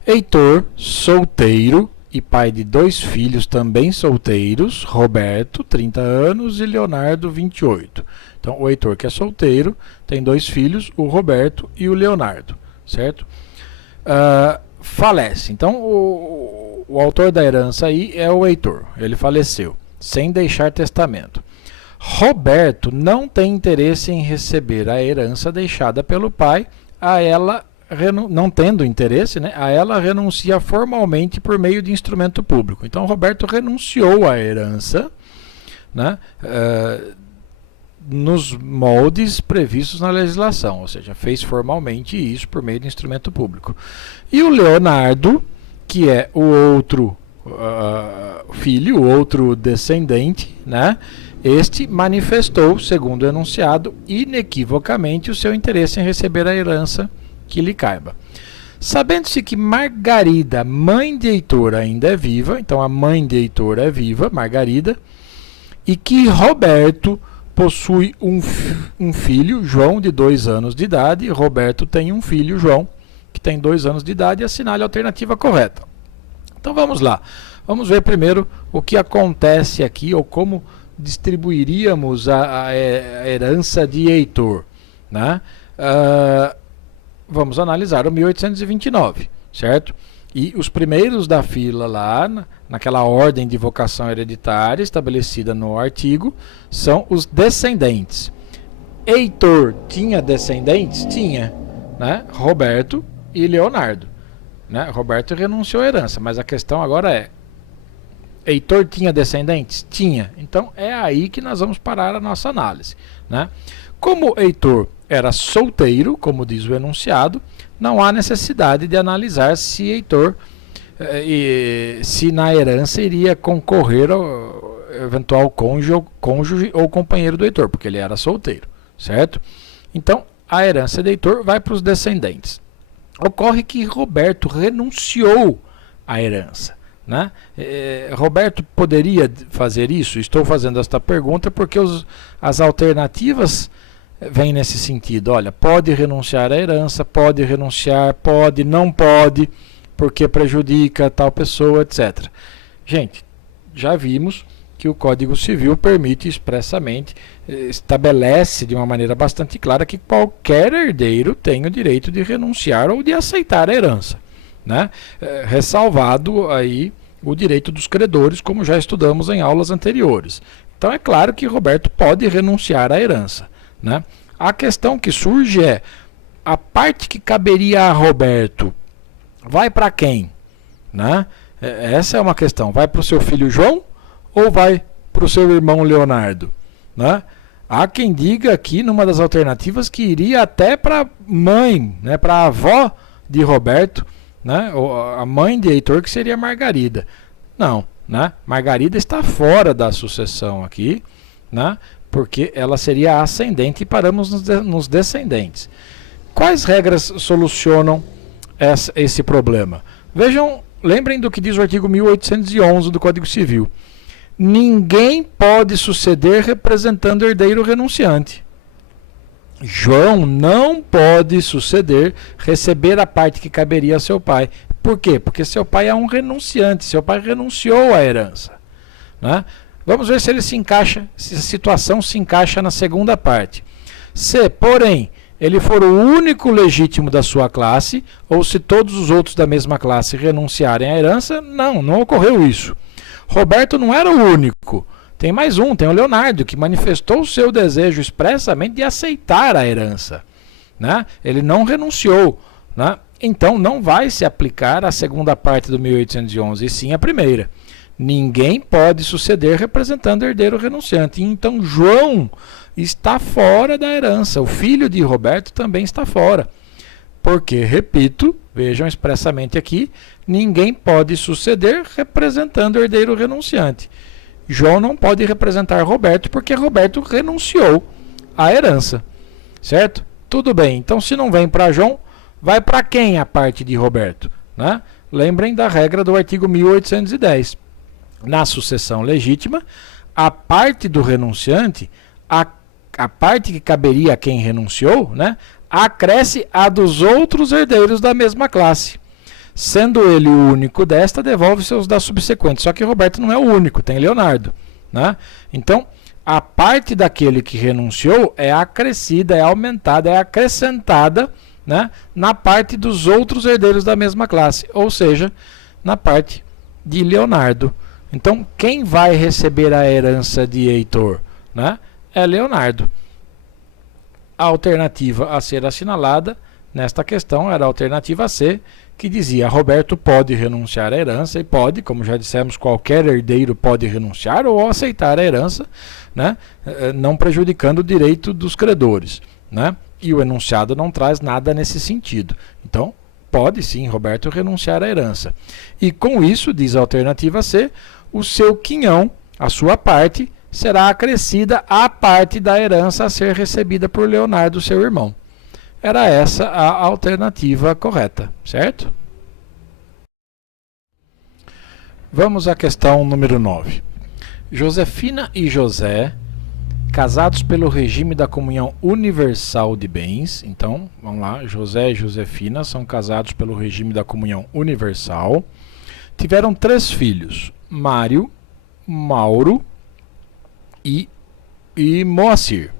Heitor, solteiro e pai de 2 filhos também solteiros, Roberto, 30 anos, e Leonardo, 28. Então, o Heitor, que é solteiro, tem 2 filhos, o Roberto e o Leonardo, certo? Falece. Então, o autor da herança aí é o Heitor. Ele faleceu, sem deixar testamento. Roberto não tem interesse em receber a herança deixada pelo pai, a ela não tendo interesse, né, a ela renuncia formalmente por meio de instrumento público. Então, Roberto renunciou à herança, né, nos moldes previstos na legislação, ou seja, fez formalmente isso por meio de instrumento público. E o Leonardo, que é o outro filho, o outro descendente, né, este manifestou, segundo o enunciado, inequivocamente o seu interesse em receber a herança que lhe caiba. Sabendo-se que Margarida, mãe de Heitor, ainda é viva, então a mãe de Heitor é viva, Margarida, e que Roberto possui um filho, João, de 2 anos de idade, Roberto tem um filho, João, que tem 2 anos de idade, e assinale a alternativa correta. Então vamos lá. Vamos ver primeiro o que acontece aqui, ou como distribuiríamos a herança de Heitor, né? Vamos analisar o 1829, certo? E os primeiros da fila lá, naquela ordem de vocação hereditária estabelecida no artigo, são os descendentes. Heitor tinha descendentes? Tinha, né? Roberto e Leonardo, né? Roberto renunciou à herança, mas a questão agora é: Heitor tinha descendentes? Tinha. Então é aí que nós vamos parar a nossa análise, né? Como Heitor era solteiro, como diz o enunciado, não há necessidade de analisar se Heitor, se na herança iria concorrer ao eventual cônjuge ou companheiro do Heitor, porque ele era solteiro, certo? Então, a herança de Heitor vai para os descendentes. Ocorre que Roberto renunciou à herança, né? Roberto poderia fazer isso? Estou fazendo esta pergunta porque as alternativas vêm nesse sentido. Olha, pode renunciar à herança, pode renunciar, pode, não pode, porque prejudica tal pessoa, etc. Gente, já vimos que o Código Civil permite expressamente, estabelece de uma maneira bastante clara que qualquer herdeiro tem o direito de renunciar ou de aceitar a herança, né? Ressalvado aí o direito dos credores, como já estudamos em aulas anteriores. Então é claro que Roberto pode renunciar à herança, né? A questão que surge é: a parte que caberia a Roberto vai para quem, né? Essa é uma questão. Vai para o seu filho João ou vai para o seu irmão Leonardo, né? Há quem diga aqui, numa das alternativas, que iria até para a mãe, né, para a avó de Roberto, né, a mãe de Heitor, que seria Margarida. Não, né? Margarida está fora da sucessão aqui, né, porque ela seria ascendente e paramos nos descendentes. Quais regras solucionam esse problema? Vejam, lembrem do que diz o artigo 1811 do Código Civil. Ninguém pode suceder representando herdeiro renunciante. João não pode suceder, receber a parte que caberia a seu pai. Por quê? Porque seu pai é um renunciante, seu pai renunciou à herança, né? Vamos ver se ele se encaixa, se a situação se encaixa na segunda parte. Se, porém, ele for o único legítimo da sua classe, ou se todos os outros da mesma classe renunciarem à herança, não ocorreu isso. Roberto não era o único. Tem mais um, tem o Leonardo, que manifestou o seu desejo expressamente de aceitar a herança, né? Ele não renunciou, né? Então não vai se aplicar a segunda parte do 1811, e sim a primeira. Ninguém pode suceder representando herdeiro renunciante. Então João está fora da herança. O filho de Roberto também está fora. Porque, repito, vejam expressamente aqui, ninguém pode suceder representando herdeiro renunciante. João não pode representar Roberto porque Roberto renunciou à herança. Certo? Tudo bem. Então, se não vem para João, vai para quem a parte de Roberto? Né? Lembrem da regra do artigo 1810. Na sucessão legítima, a parte do renunciante, a parte que caberia a quem renunciou, né, acresce a dos outros herdeiros da mesma classe. Sendo ele o único desta, devolve seus da subsequente. Só que Roberto não é o único, tem Leonardo. Né? Então, a parte daquele que renunciou é acrescida, é aumentada, é acrescentada, né, na parte dos outros herdeiros da mesma classe, ou seja, na parte de Leonardo. Então, quem vai receber a herança de Heitor? Né? É Leonardo. A alternativa a ser assinalada nesta questão era a alternativa C, que dizia: Roberto pode renunciar à herança, e pode, como já dissemos, qualquer herdeiro pode renunciar ou aceitar a herança, né, não prejudicando o direito dos credores. Né? E o enunciado não traz nada nesse sentido. Então, pode sim Roberto renunciar à herança. E com isso, diz a alternativa C, o seu quinhão, a sua parte, será acrescida à parte da herança a ser recebida por Leonardo, seu irmão. Era essa a alternativa correta, certo? Vamos à questão número 9. Josefina e José, casados pelo regime da comunhão universal de bens. Então, vamos lá, José e Josefina são casados pelo regime da comunhão universal. Tiveram 3 filhos, Mário, Mauro e Moacir.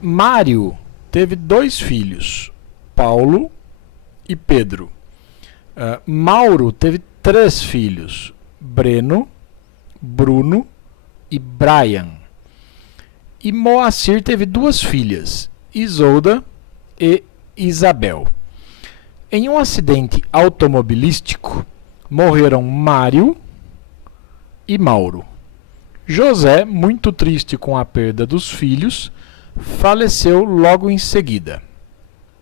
Mário teve 2 filhos, Paulo e Pedro. Mauro teve 3 filhos, Breno, Bruno e Brian. E Moacir teve 2 filhas, Isolda e Isabel. Em um acidente automobilístico, morreram Mário e Mauro. José, muito triste com a perda dos filhos, faleceu logo em seguida,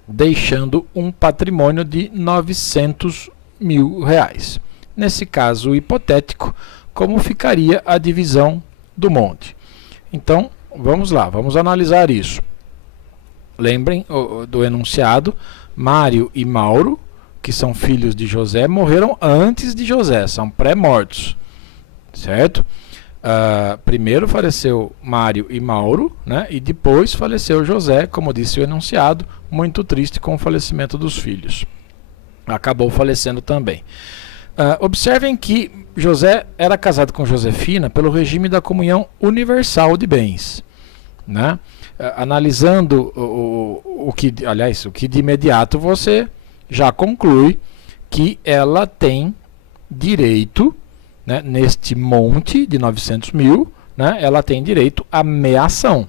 deixando um patrimônio de R$900 mil. Nesse caso hipotético, como ficaria a divisão do monte? Então, vamos lá, vamos analisar isso. Lembrem do enunciado: Mário e Mauro, que são filhos de José, morreram antes de José, são pré-mortos, certo? Primeiro faleceu Mário e Mauro, né, e depois faleceu José, como disse o enunciado, muito triste com o falecimento dos filhos. Acabou falecendo também. Observem que José era casado com Josefina pelo regime da comunhão universal de bens. Né? Analisando o que de imediato você já conclui que ela tem direito, né, neste monte de 900 mil, né, ela tem direito à meação,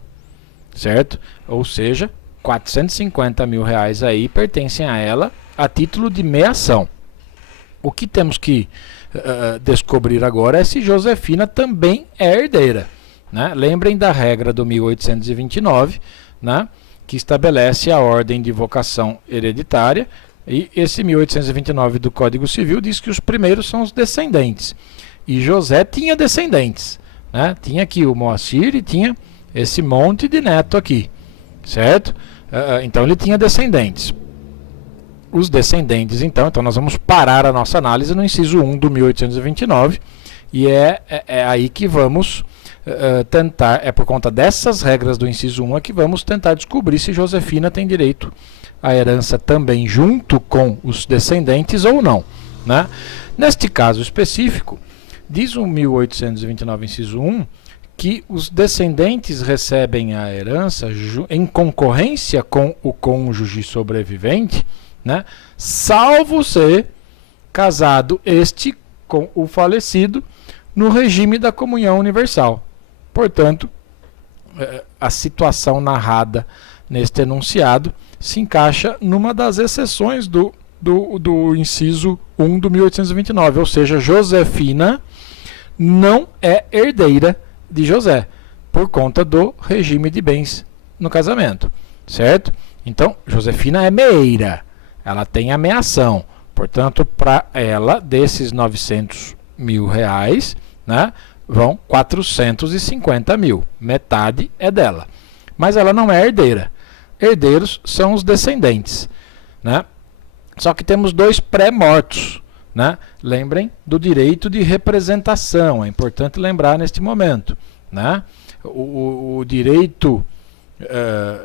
certo? Ou seja, 450 mil reais aí pertencem a ela a título de meação. O que temos que descobrir agora é se Josefina também é herdeira. Né? Lembrem da regra do 1829, né, que estabelece a ordem de vocação hereditária, e esse 1829 do Código Civil diz que os primeiros são os descendentes. E José tinha descendentes, né? Tinha aqui o Moacir e tinha esse monte de neto aqui, certo? Então ele tinha descendentes. Os descendentes, então nós vamos parar a nossa análise no inciso 1 do 1829, e é aí que vamos tentar, é por conta dessas regras do inciso 1 que vamos tentar descobrir se Josefina tem direito à herança também junto com os descendentes ou não. Né? Neste caso específico, diz o 1829, inciso 1, que os descendentes recebem a herança em concorrência com o cônjuge sobrevivente, né, salvo ser casado este com o falecido no regime da comunhão universal. Portanto, a situação narrada neste enunciado se encaixa numa das exceções do inciso 1 do 1829, ou seja, Josefina não é herdeira de José, por conta do regime de bens no casamento, certo? Então, Josefina é meeira, ela tem a meação, portanto, para ela, desses 900 mil reais, né, vão 450 mil, metade é dela, mas ela não é herdeira. Herdeiros são os descendentes. né? Só que temos 2 pré-mortos, né? Lembrem do direito de representação, é importante lembrar neste momento, né? O direito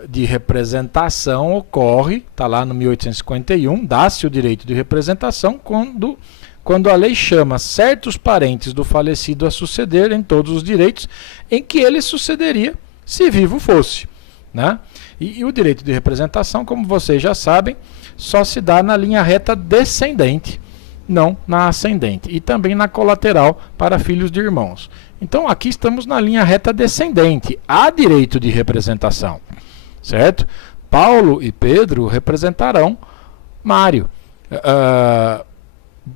de representação ocorre, está lá no 1851, dá-se o direito de representação quando a lei chama certos parentes do falecido a suceder em todos os direitos em que ele sucederia se vivo fosse, né? E o direito de representação, como vocês já sabem, só se dá na linha reta descendente, não na ascendente, e também na colateral para filhos de irmãos. Então aqui estamos na linha reta descendente, há direito de representação, certo? Paulo e Pedro representarão Mário.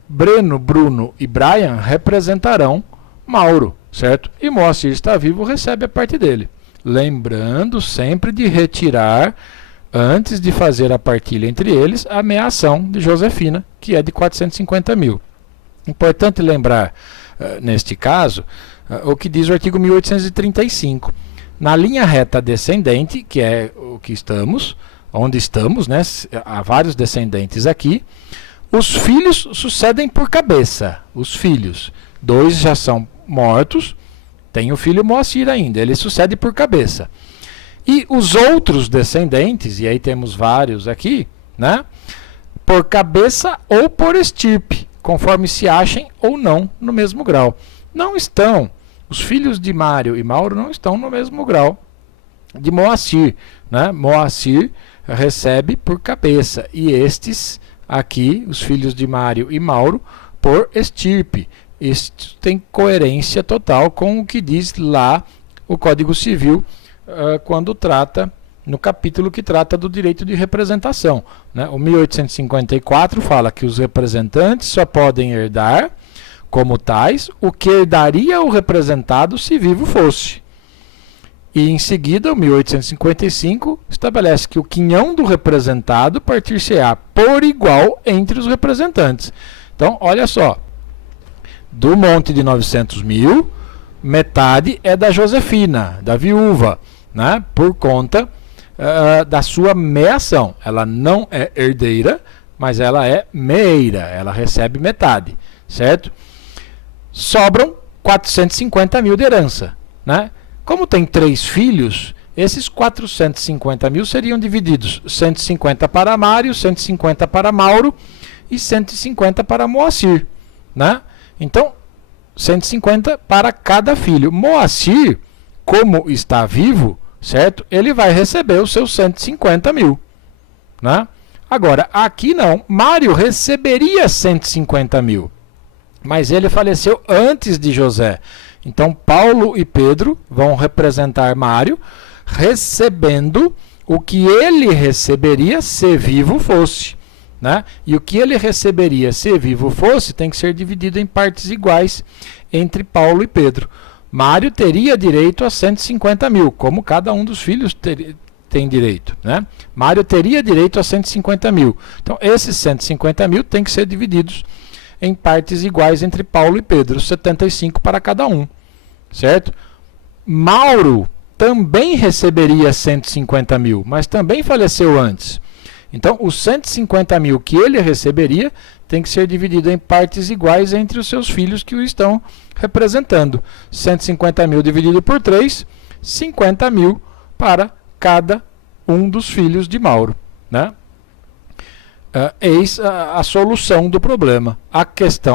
Breno, Bruno e Brian representarão Mauro, certo? E Moacir está vivo, recebe a parte dele. Lembrando sempre de retirar, antes de fazer a partilha entre eles, a meação de Josefina, que é de 450 mil. Importante lembrar, neste caso, o que diz o artigo 1835. Na linha reta descendente, que é o que estamos, onde estamos, né? Há vários descendentes aqui, os filhos sucedem por cabeça. Os filhos, 2 já são mortos, tem o filho Moacir ainda, ele sucede por cabeça. E os outros descendentes, e aí temos vários aqui, né? Por cabeça ou por estirpe, conforme se achem ou não no mesmo grau. Não estão, os filhos de Mário e Mauro não estão no mesmo grau de Moacir, né? Moacir recebe por cabeça, e estes aqui, os filhos de Mário e Mauro, por estirpe. Isso tem coerência total com o que diz lá o Código Civil, quando trata, no capítulo que trata do direito de representação, né? O 1854 fala que os representantes só podem herdar, como tais, o que herdaria o representado se vivo fosse. E em seguida, o 1855 estabelece que o quinhão do representado partir-se-á por igual entre os representantes. Então, olha só, do monte de 900 mil, metade é da Josefina, da viúva, né? Por conta da sua meação. Ela não é herdeira, mas ela é meeira, ela recebe metade, certo? Sobram 450 mil de herança, né? Como tem 3 filhos, esses 450 mil seriam divididos 150 para Mário, 150 para Mauro e 150 para Moacir, né? Então, 150 para cada filho. Moacir, como está vivo, certo? Ele vai receber os seus 150 mil, né? Agora, aqui não. Mário receberia 150 mil, mas ele faleceu antes de José. Então, Paulo e Pedro vão representar Mário, recebendo o que ele receberia se vivo fosse, né? E o que ele receberia se vivo fosse tem que ser dividido em partes iguais entre Paulo e Pedro. Mário teria direito a 150 mil, como cada um dos filhos tem direito, né? Mário teria direito a 150 mil. Então, esses 150 mil têm que ser divididos em partes iguais entre Paulo e Pedro, 75 para cada um, certo? Mauro também receberia 150 mil, mas também faleceu antes. Então, os 150 mil que ele receberia tem que ser dividido em partes iguais entre os seus filhos que o estão representando. 150 mil dividido por 3, 50 mil para cada um dos filhos de Mauro, né? Eis a solução do problema. A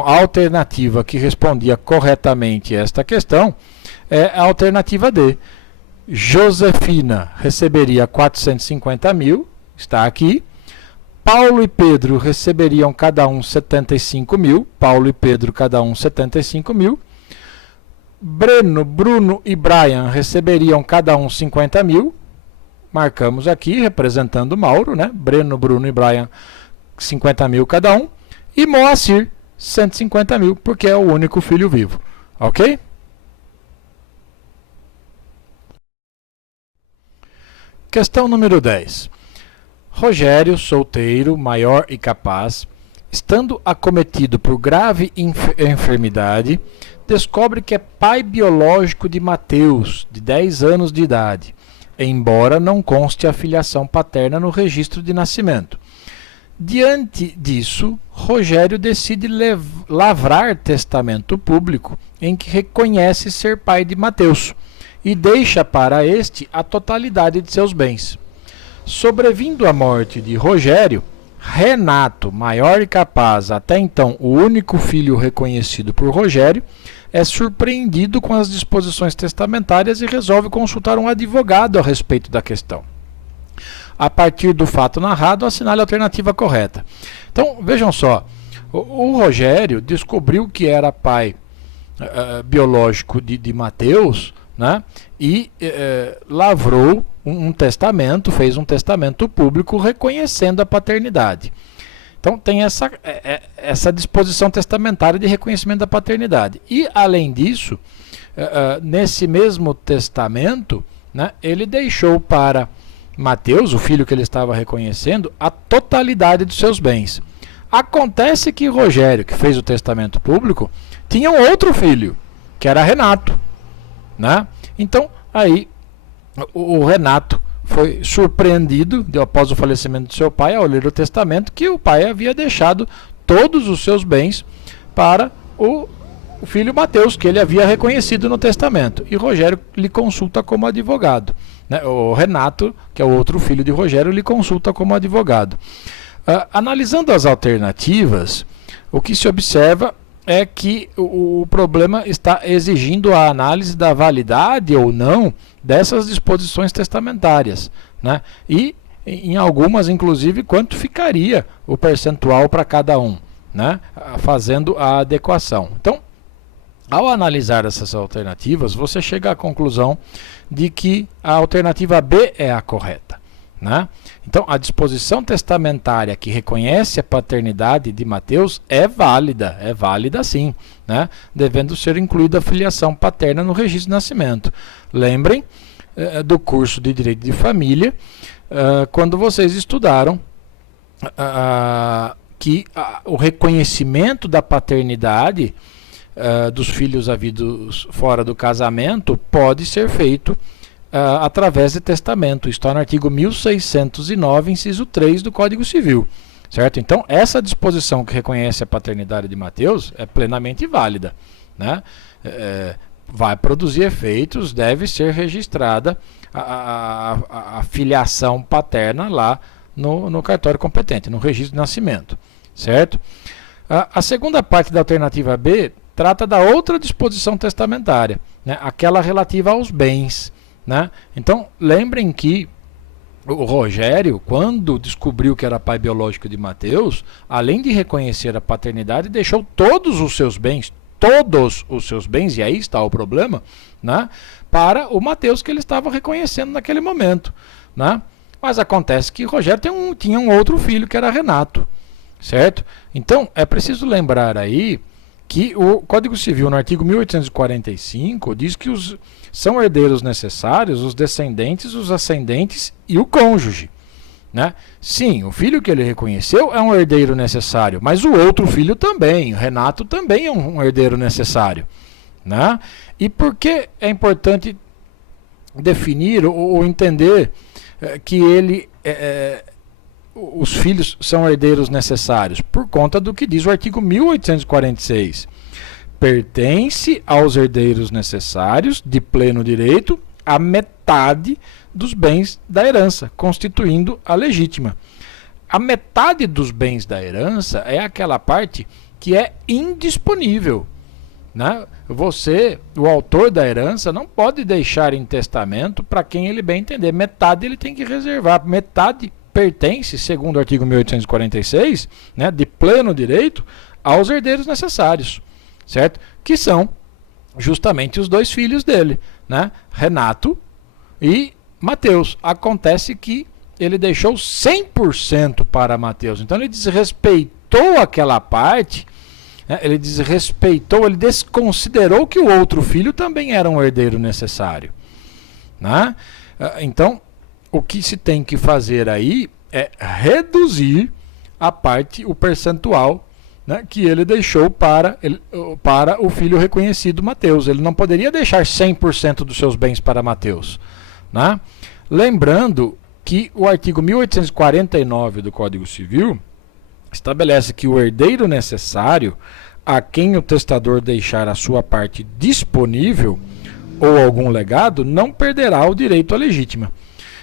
alternativa que respondia corretamente esta questão é a alternativa D. Josefina receberia 450 mil, está aqui. Paulo e Pedro receberiam cada um 75 mil. Paulo e Pedro cada um 75 mil. Breno, Bruno e Brian receberiam cada um 50 mil. Marcamos aqui, representando Mauro, né? Breno, Bruno e Brian 50 mil cada um, e Moacir 150 mil, porque é o único filho vivo, ok? Questão número 10. Rogério, solteiro, maior e capaz, estando acometido por grave enfermidade, descobre que é pai biológico de Mateus, de 10 anos de idade, embora não conste a filiação paterna no registro de nascimento. Diante disso, Rogério decide lavrar testamento público em que reconhece ser pai de Mateus e deixa para este a totalidade de seus bens. Sobrevindo a morte de Rogério, Renato, maior e capaz, até então o único filho reconhecido por Rogério, é surpreendido com as disposições testamentárias e resolve consultar um advogado a respeito da questão. A partir do fato narrado, assinale a alternativa correta. Então, vejam só, o Rogério descobriu que era pai biológico de Mateus, né, e lavrou um testamento, fez um testamento público reconhecendo a paternidade. Então tem essa disposição testamentária de reconhecimento da paternidade. E, além disso, nesse mesmo testamento, né, ele deixou para Mateus, o filho que ele estava reconhecendo, a totalidade dos seus bens. Acontece que Rogério, que fez o testamento público, tinha um outro filho, que era Renato, né? Então, aí, o Renato foi surpreendido, após o falecimento de seu pai, ao ler o testamento, que o pai havia deixado todos os seus bens para o filho Mateus, que ele havia reconhecido no testamento. E Rogério lhe consulta como advogado. Né? O Renato, que é o outro filho de Rogério, lhe consulta como advogado. Analisando as alternativas, o que se observa é que o problema está exigindo a análise da validade ou não dessas disposições testamentárias, né? E, em algumas, inclusive, quanto ficaria o percentual para cada um, né? Fazendo a adequação. Então, ao analisar essas alternativas, você chega à conclusão de que a alternativa B é a correta, né? Então, a disposição testamentária que reconhece a paternidade de Mateus é válida sim, né? Devendo ser incluída a filiação paterna no registro de nascimento. Lembrem do curso de Direito de Família, quando vocês estudaram que o reconhecimento da paternidade dos filhos havidos fora do casamento pode ser feito através de testamento. Está no artigo 1609, inciso 3 do Código Civil. Certo? Então, essa disposição que reconhece a paternidade de Mateus é plenamente válida, né? Vai produzir efeitos, deve ser registrada a filiação paterna lá no cartório competente, no registro de nascimento. Certo? A segunda parte da alternativa B trata da outra disposição testamentária, né? Aquela relativa aos bens. Né? Então, lembrem que o Rogério, quando descobriu que era pai biológico de Mateus, além de reconhecer a paternidade, deixou todos os seus bens, e aí está o problema, né, para o Mateus que ele estava reconhecendo naquele momento. Né? Mas acontece que Rogério tinha um outro filho, que era Renato. Certo? Então, é preciso lembrar aí que o Código Civil, no artigo 1845, diz que são herdeiros necessários os descendentes, os ascendentes e o cônjuge. Né? Sim, o filho que ele reconheceu é um herdeiro necessário, mas o outro filho também, o Renato também é um herdeiro necessário. Né? E por que é importante definir ou entender que os filhos são herdeiros necessários? Por conta do que diz o artigo 1846. Pertence aos herdeiros necessários, de pleno direito, a metade dos bens da herança, constituindo a legítima. A metade dos bens da herança é aquela parte que é indisponível. Né? Você, o autor da herança, não pode deixar em testamento para quem ele bem entender. Metade ele tem que reservar. Metade pertence, segundo o artigo 1846, né, de pleno direito, aos herdeiros necessários, certo? Que são justamente os dois filhos dele, né, Renato e Mateus. Acontece que ele deixou 100% para Mateus, então ele desrespeitou aquela parte, né, ele desconsiderou que o outro filho também era um herdeiro necessário. Né? Então, o que se tem que fazer aí é reduzir o percentual, né, que ele deixou para o filho reconhecido Mateus. Ele não poderia deixar 100% dos seus bens para Mateus. Né? Lembrando que o artigo 1849 do Código Civil estabelece que o herdeiro necessário, a quem o testador deixar a sua parte disponível ou algum legado, não perderá o direito à legítima.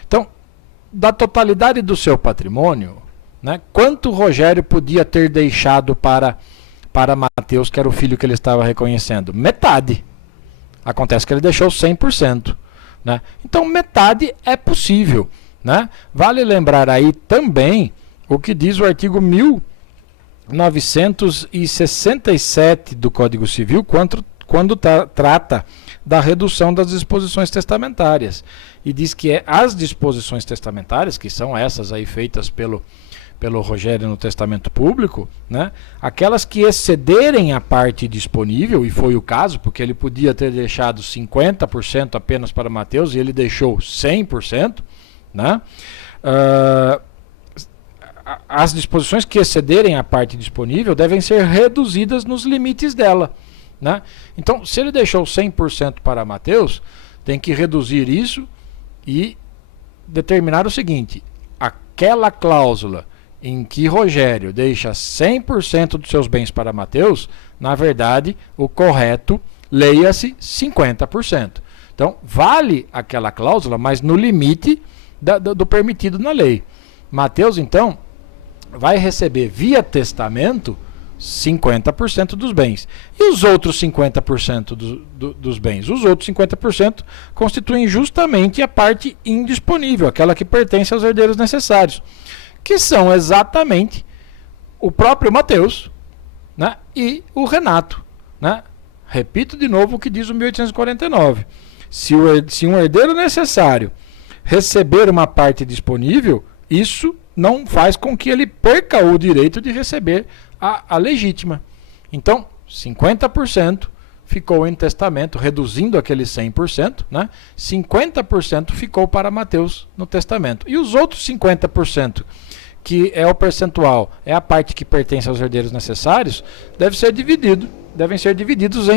Então, da totalidade do seu patrimônio, né, quanto Rogério podia ter deixado para Mateus, que era o filho que ele estava reconhecendo? Metade. Acontece que ele deixou 100%. Né? Então, metade é possível. Né? Vale lembrar aí também o que diz o artigo 1967 do Código Civil, quando trata da redução das disposições testamentárias. E diz que as disposições testamentárias, que são essas aí feitas pelo Rogério no testamento público, né, aquelas que excederem a parte disponível, e foi o caso, porque ele podia ter deixado 50% apenas para Mateus e ele deixou 100%, né, as disposições que excederem a parte disponível devem ser reduzidas nos limites dela. Né? Então, se ele deixou 100% para Mateus, tem que reduzir isso e determinar o seguinte: aquela cláusula em que Rogério deixa 100% dos seus bens para Mateus, na verdade, o correto, leia-se 50%. Então, vale aquela cláusula, mas no limite do permitido na lei. Mateus, então, vai receber via testamento 50% dos bens. E os outros 50% dos bens? Os outros 50% constituem justamente a parte indisponível, aquela que pertence aos herdeiros necessários, que são exatamente o próprio Mateus, né, e o Renato. Né? Repito de novo o que diz o 1849. Se um herdeiro necessário receber uma parte disponível, isso não faz com que ele perca o direito de receber a legítima. Então, 50% ficou em testamento, reduzindo aquele 100%, né? 50% ficou para Mateus no testamento. E os outros 50%, que é o percentual, é a parte que pertence aos herdeiros necessários, devem ser divididos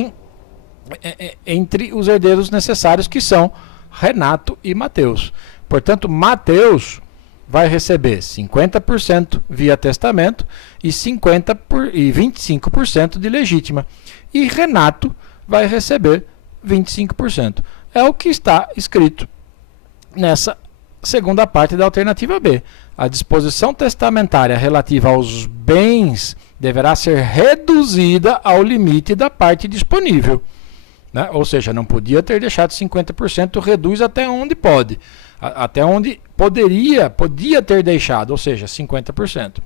entre os herdeiros necessários, que são Renato e Mateus. Portanto, Mateus vai receber 50% via testamento e 25% de legítima. E Renato vai receber 25%. É o que está escrito nessa segunda parte da alternativa B. A disposição testamentária relativa aos bens deverá ser reduzida ao limite da parte disponível. Né? Ou seja, não podia ter deixado 50%, reduz até onde pode. Até onde podia ter deixado, ou seja, 50%.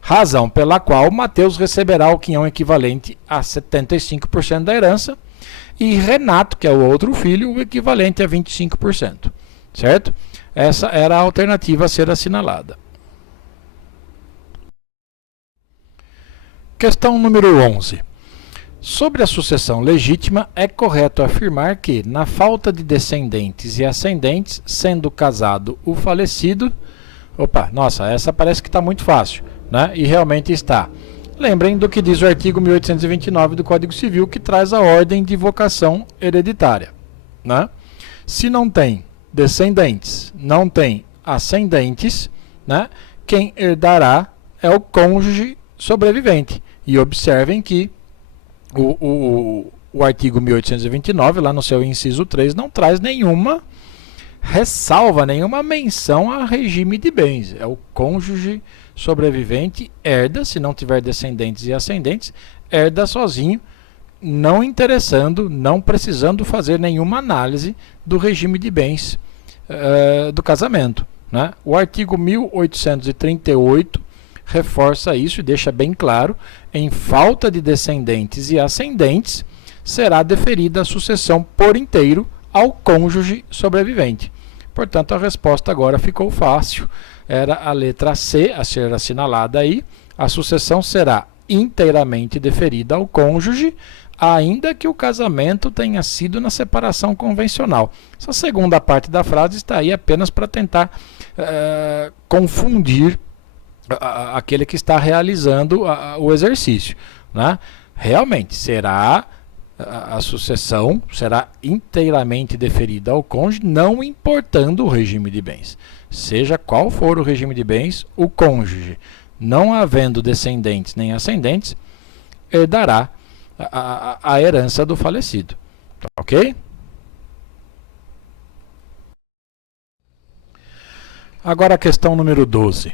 Razão pela qual Mateus receberá o quinhão equivalente a 75% da herança e Renato, que é o outro filho, o equivalente a 25%. Certo? Essa era a alternativa a ser assinalada. Questão número 11. Sobre a sucessão legítima, é correto afirmar que, na falta de descendentes e ascendentes, sendo casado o falecido... essa parece que está muito fácil, né? E realmente está. Lembrem do que diz o artigo 1829 do Código Civil, que traz a ordem de vocação hereditária. Né? Se não tem descendentes, não tem ascendentes, né? Quem herdará é o cônjuge sobrevivente. E observem que o artigo 1829, lá no seu inciso 3, não traz nenhuma ressalva, nenhuma menção a regime de bens. É o cônjuge sobrevivente, herda, se não tiver descendentes e ascendentes, herda sozinho, não interessando, não precisando fazer nenhuma análise do regime de bens do casamento. Né? O artigo 1838 reforça isso e deixa bem claro: em falta de descendentes e ascendentes, será deferida a sucessão por inteiro ao cônjuge sobrevivente. Portanto, a resposta agora ficou fácil. Era a letra C a ser assinalada aí. A sucessão será inteiramente deferida ao cônjuge, ainda que o casamento tenha sido na separação convencional. Essa segunda parte da frase está aí apenas para tentar confundir aquele que está realizando o exercício. Né? Realmente, a sucessão será inteiramente deferida ao cônjuge, não importando o regime de bens. Seja qual for o regime de bens, o cônjuge não havendo descendentes nem ascendentes, herdará a herança do falecido. Tá, ok? Agora a questão número 12.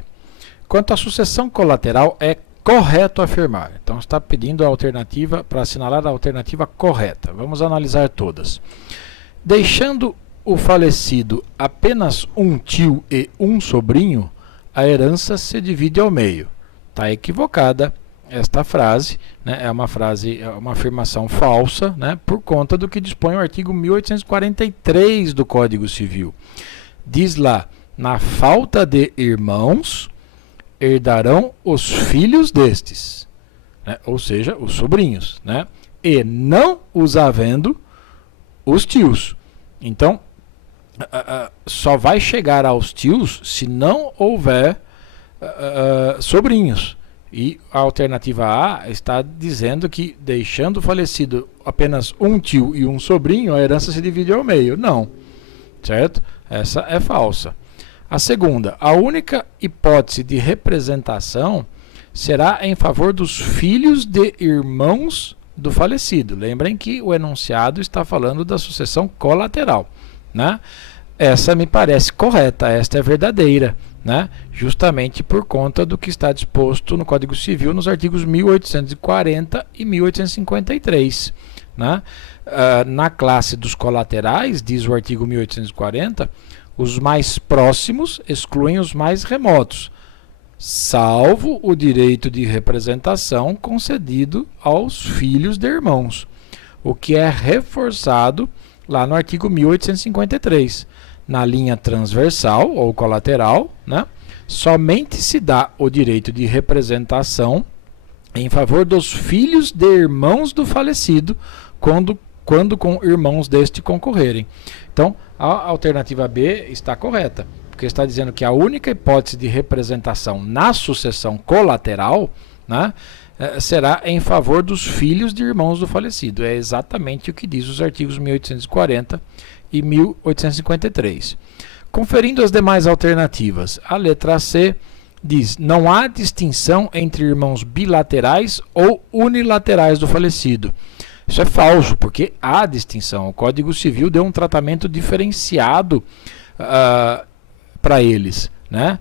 Quanto à sucessão colateral, é correto afirmar. Então está pedindo a alternativa para assinalar a alternativa correta. Vamos analisar todas. Deixando o falecido apenas um tio e um sobrinho, a herança se divide ao meio. Está equivocada esta frase, né? É uma afirmação falsa, né? Por conta do que dispõe o artigo 1843 do Código Civil. Diz lá: na falta de irmãos, herdarão os filhos destes, né? Ou seja, os sobrinhos, né? E não os havendo, os tios. Então, só vai chegar aos tios se não houver sobrinhos. E a alternativa A está dizendo que, deixando o falecido apenas um tio e um sobrinho, a herança se divide ao meio. Não, certo? Essa é falsa. A segunda, a única hipótese de representação será em favor dos filhos de irmãos do falecido. Lembrem que o enunciado está falando da sucessão colateral, né? Essa me parece correta, esta é verdadeira, né? Justamente por conta do que está disposto no Código Civil nos artigos 1840 e 1853. Né? Na classe dos colaterais, diz o artigo 1840, os mais próximos excluem os mais remotos, salvo o direito de representação concedido aos filhos de irmãos, o que é reforçado lá no artigo 1853. Na linha transversal ou colateral, né, somente se dá o direito de representação em favor dos filhos de irmãos do falecido, quando com irmãos deste concorrerem. Então, a alternativa B está correta, porque está dizendo que a única hipótese de representação na sucessão colateral, né, será em favor dos filhos de irmãos do falecido. É exatamente o que diz os artigos 1840 e 1853. Conferindo as demais alternativas, a letra C diz: não há distinção entre irmãos bilaterais ou unilaterais do falecido. Isso é falso, porque há distinção. O Código Civil deu um tratamento diferenciado para eles, né?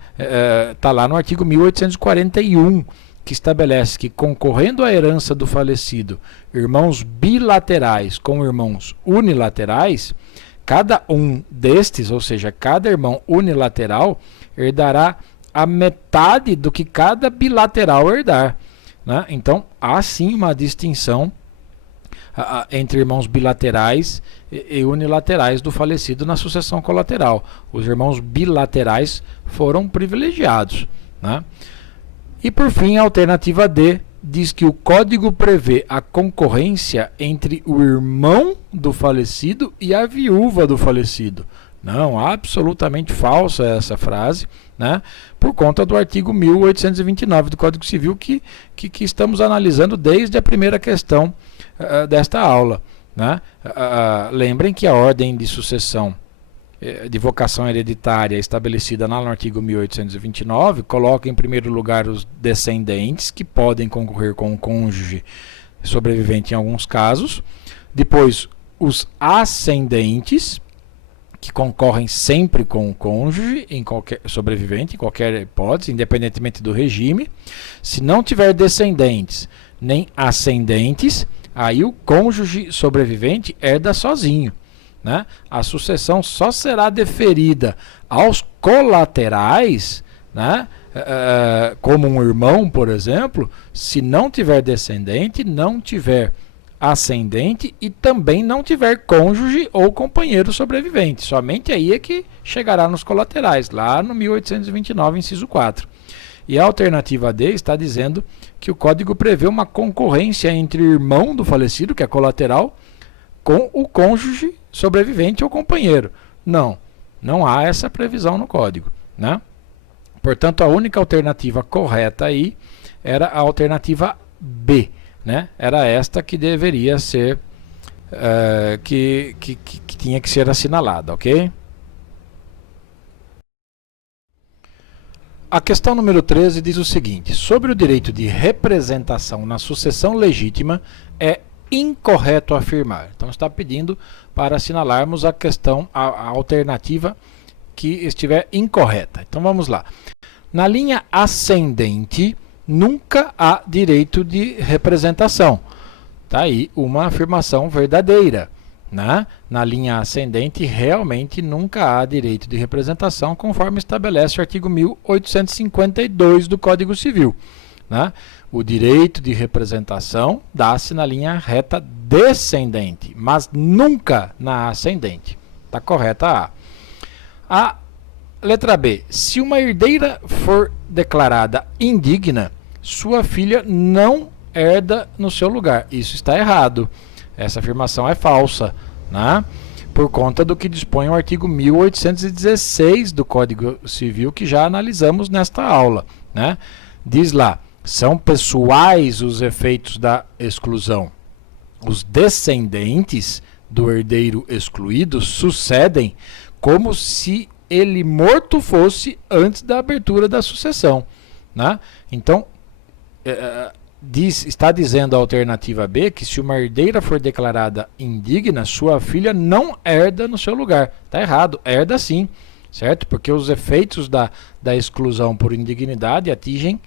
Tá lá no artigo 1841, que estabelece que, concorrendo à herança do falecido, irmãos bilaterais com irmãos unilaterais, cada um destes, ou seja, cada irmão unilateral, herdará a metade do que cada bilateral herdar, né? Então, há sim uma distinção entre irmãos bilaterais e unilaterais do falecido na sucessão colateral. Os irmãos bilaterais foram privilegiados, né? E, por fim, a alternativa D diz que o Código prevê a concorrência entre o irmão do falecido e a viúva do falecido. Não, absolutamente falsa essa frase, né? Por conta do artigo 1829 do Código Civil que estamos analisando desde a primeira questão desta aula, né? Lembrem que a ordem de sucessão de vocação hereditária estabelecida lá no artigo 1829 coloca em primeiro lugar os descendentes, que podem concorrer com o cônjuge sobrevivente em alguns casos, depois os ascendentes, que concorrem sempre com o cônjuge em qualquer sobrevivente, em qualquer hipótese, independentemente do regime. Se não tiver descendentes nem ascendentes, aí o cônjuge sobrevivente herda sozinho, né? A sucessão só será deferida aos colaterais, né? Como um irmão, por exemplo, se não tiver descendente, não tiver ascendente e também não tiver cônjuge ou companheiro sobrevivente. Somente aí é que chegará nos colaterais, lá no 1829, inciso 4. E a alternativa D está dizendo que o Código prevê uma concorrência entre o irmão do falecido, que é colateral, com o cônjuge sobrevivente ou companheiro. Não, não há essa previsão no Código, né? Portanto, a única alternativa correta aí era a alternativa B, né? Era esta que deveria ser, que tinha que ser assinalada, ok? A questão número 13 diz o seguinte: sobre o direito de representação na sucessão legítima, é incorreto afirmar. Então está pedindo para assinalarmos a questão, a alternativa que estiver incorreta. Então vamos lá. Na linha ascendente, nunca há direito de representação. Está aí uma afirmação verdadeira. Né? Na linha ascendente, realmente nunca há direito de representação, conforme estabelece o artigo 1852 do Código Civil. Né? O direito de representação dá-se na linha reta descendente, mas nunca na ascendente. Está correta a letra B. Se uma herdeira for declarada indigna, sua filha não herda no seu lugar. Isso está errado. Essa afirmação é falsa, né? Por conta do que dispõe o artigo 1816 do Código Civil, que já analisamos nesta aula. Né? Diz lá, são pessoais os efeitos da exclusão. Os descendentes do herdeiro excluído sucedem como se ele morto fosse antes da abertura da sucessão. Né? Então, está dizendo a alternativa B que se uma herdeira for declarada indigna, sua filha não herda no seu lugar. Está errado, herda sim, certo? Porque os efeitos da exclusão por indignidade atingem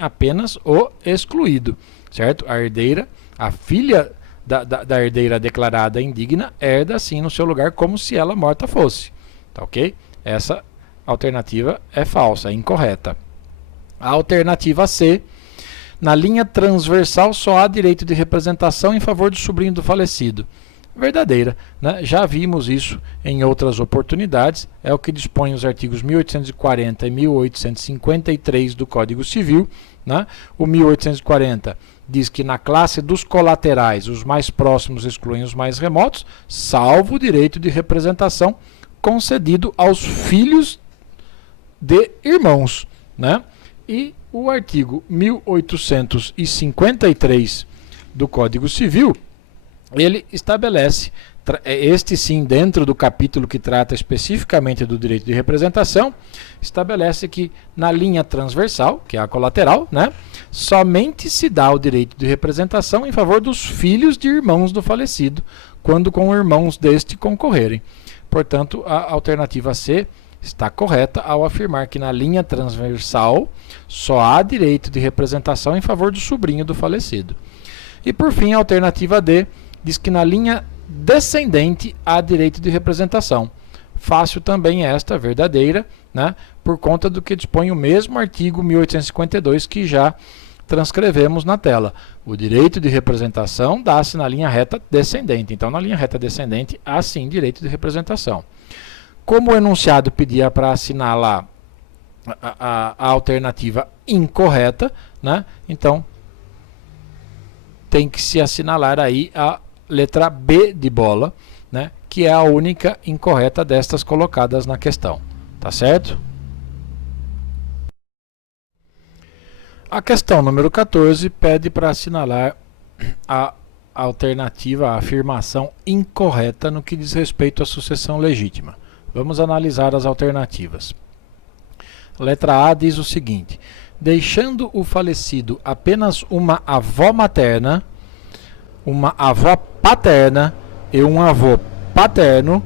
apenas o excluído, certo? A herdeira, a filha da herdeira declarada indigna, herda sim no seu lugar como se ela morta fosse, tá ok? Essa alternativa é falsa, é incorreta. A alternativa C: na linha transversal só há direito de representação em favor do sobrinho do falecido. Verdadeira, né? Já vimos isso em outras oportunidades, é o que dispõe os artigos 1840 e 1853 do Código Civil. Né? O 1840 diz que na classe dos colaterais, os mais próximos excluem os mais remotos, salvo o direito de representação concedido aos filhos de irmãos. Né? E o artigo 1853 do Código Civil, ele estabelece, este sim dentro do capítulo que trata especificamente do direito de representação, estabelece que na linha transversal, que é a colateral, né, somente se dá o direito de representação em favor dos filhos de irmãos do falecido, quando com irmãos deste concorrerem. Portanto, a alternativa C está correta ao afirmar que na linha transversal só há direito de representação em favor do sobrinho do falecido. E por fim, a alternativa D diz que na linha descendente há direito de representação. Fácil também esta, verdadeira, né, por conta do que dispõe o mesmo artigo 1852 que já transcrevemos na tela. O direito de representação dá-se na linha reta descendente. Então, na linha reta descendente há sim direito de representação. Como o enunciado pedia para assinalar a alternativa incorreta, né? Então tem que se assinalar aí a letra B de bola, né? Que é a única incorreta destas colocadas na questão. Tá certo? A questão número 14 pede para assinalar a alternativa, a afirmação incorreta no que diz respeito à sucessão legítima. Vamos analisar as alternativas. A letra A diz o seguinte: deixando o falecido apenas uma avó materna, uma avó paterna e um avô paterno,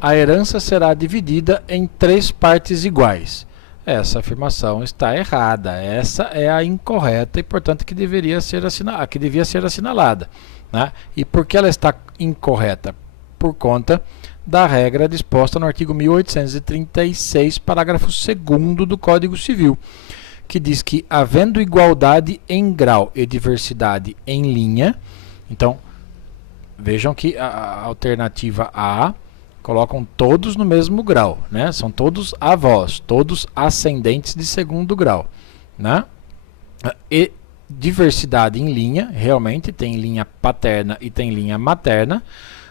a herança será dividida em 3 partes iguais. Essa afirmação está errada. Essa é a incorreta e, portanto, que devia ser assinalada. Né? E por que ela está incorreta? Por conta da regra disposta no artigo 1836, parágrafo 2º do Código Civil, que diz que, havendo igualdade em grau e diversidade em linha, então, vejam que a alternativa A colocam todos no mesmo grau, né? São todos avós, todos ascendentes de 2º grau, né? E diversidade em linha, realmente tem linha paterna e tem linha materna.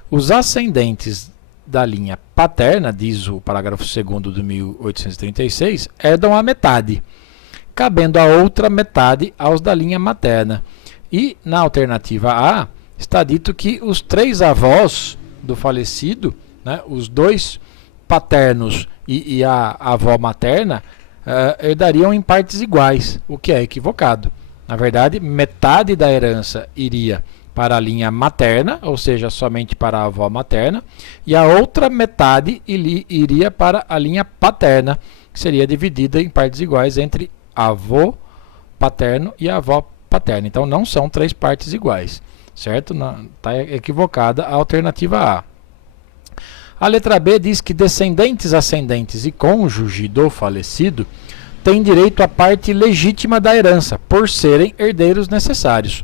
Os ascendentes da linha paterna, diz o parágrafo 2º do 1836, herdam a metade, cabendo a outra metade aos da linha materna. E na alternativa A está dito que os 3 avós do falecido, né, os 2 paternos e a avó materna, herdariam em partes iguais, o que é equivocado. Na verdade, metade da herança iria para a linha materna, ou seja, somente para a avó materna, e a outra metade iria para a linha paterna, que seria dividida em partes iguais entre avô paterno e avó paterna. Então não são 3 partes iguais, certo? Está equivocada a alternativa A. A letra B diz que descendentes, ascendentes e cônjuge do falecido têm direito à parte legítima da herança, por serem herdeiros necessários.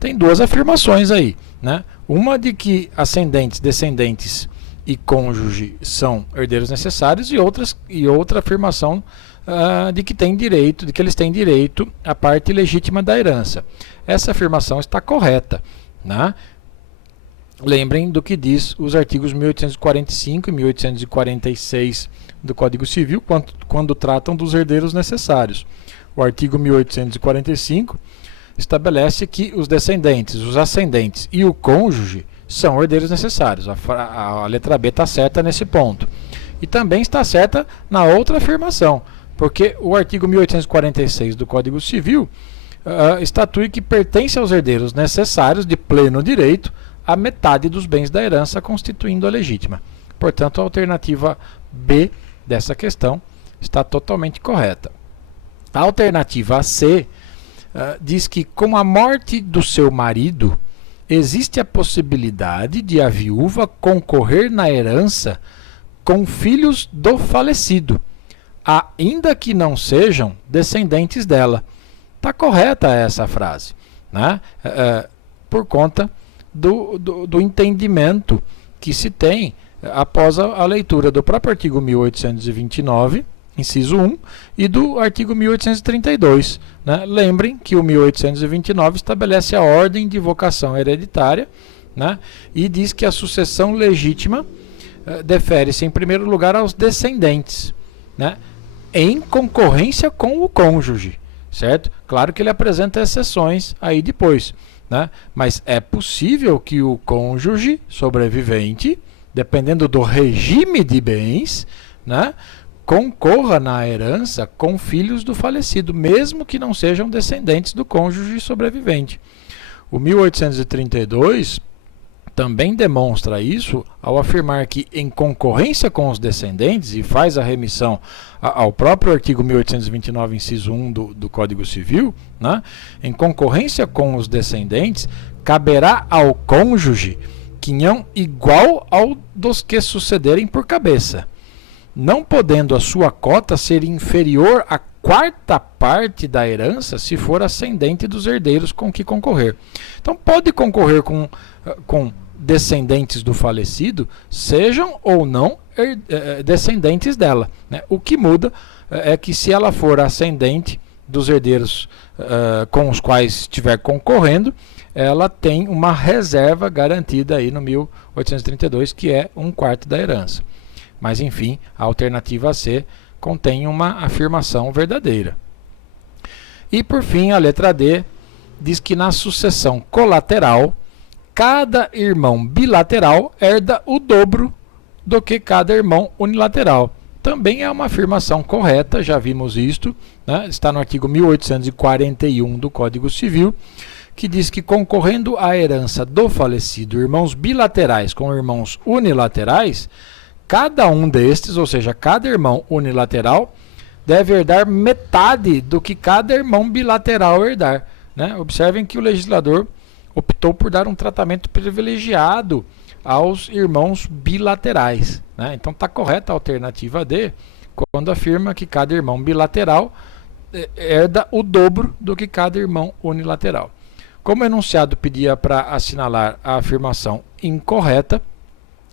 Tem 2 afirmações aí, né? Uma de que ascendentes, descendentes e cônjuge são herdeiros necessários e outra afirmação de que eles têm direito à parte legítima da herança. Essa afirmação está correta, né? Lembrem do que diz os artigos 1845 e 1846 do Código Civil quando tratam dos herdeiros necessários. O artigo 1845 estabelece que os descendentes, os ascendentes e o cônjuge são herdeiros necessários. A letra B está certa nesse ponto. E também está certa na outra afirmação, porque o artigo 1846 do Código Civil estatui que pertence aos herdeiros necessários de pleno direito a metade dos bens da herança, constituindo a legítima. Portanto, a alternativa B dessa questão está totalmente correta. A alternativa C diz que, com a morte do seu marido, existe a possibilidade de a viúva concorrer na herança com filhos do falecido, ainda que não sejam descendentes dela. Está correta essa frase, né? Por conta do entendimento que se tem após a leitura do próprio artigo 1829, inciso 1, e do artigo 1832. Né? Lembrem que o 1829 estabelece a ordem de vocação hereditária, né? E diz que a sucessão legítima defere-se, em primeiro lugar, aos descendentes, né? Em concorrência com o cônjuge, certo? Claro que ele apresenta exceções aí depois, né? Mas é possível que o cônjuge sobrevivente, dependendo do regime de bens, né, concorra na herança com filhos do falecido, mesmo que não sejam descendentes do cônjuge sobrevivente. O 1832 também demonstra isso ao afirmar que, em concorrência com os descendentes, e faz a remissão ao próprio artigo 1829, inciso 1 do Código Civil, né? Em concorrência com os descendentes, caberá ao cônjuge quinhão igual ao dos que sucederem por cabeça, não podendo a sua cota ser inferior à quarta parte da herança se for ascendente dos herdeiros com que concorrer. Então pode concorrer com descendentes do falecido, sejam ou não descendentes dela, né? O que muda é que, se ela for ascendente dos herdeiros com os quais estiver concorrendo, ela tem uma reserva garantida aí no 1832, que é 1/4 da herança. Mas, enfim, a alternativa C contém uma afirmação verdadeira. E, por fim, a letra D diz que, na sucessão colateral, cada irmão bilateral herda o dobro do que cada irmão unilateral. Também é uma afirmação correta, já vimos isto, né? Está no artigo 1841 do Código Civil, que diz que, concorrendo à herança do falecido irmãos bilaterais com irmãos unilaterais, cada um destes, ou seja, cada irmão unilateral, deve herdar metade do que cada irmão bilateral herdar, né? Observem que o legislador optou por dar um tratamento privilegiado aos irmãos bilaterais, né? Então está correta a alternativa D, quando afirma que cada irmão bilateral herda o dobro do que cada irmão unilateral. Como o enunciado pedia para assinalar a afirmação incorreta,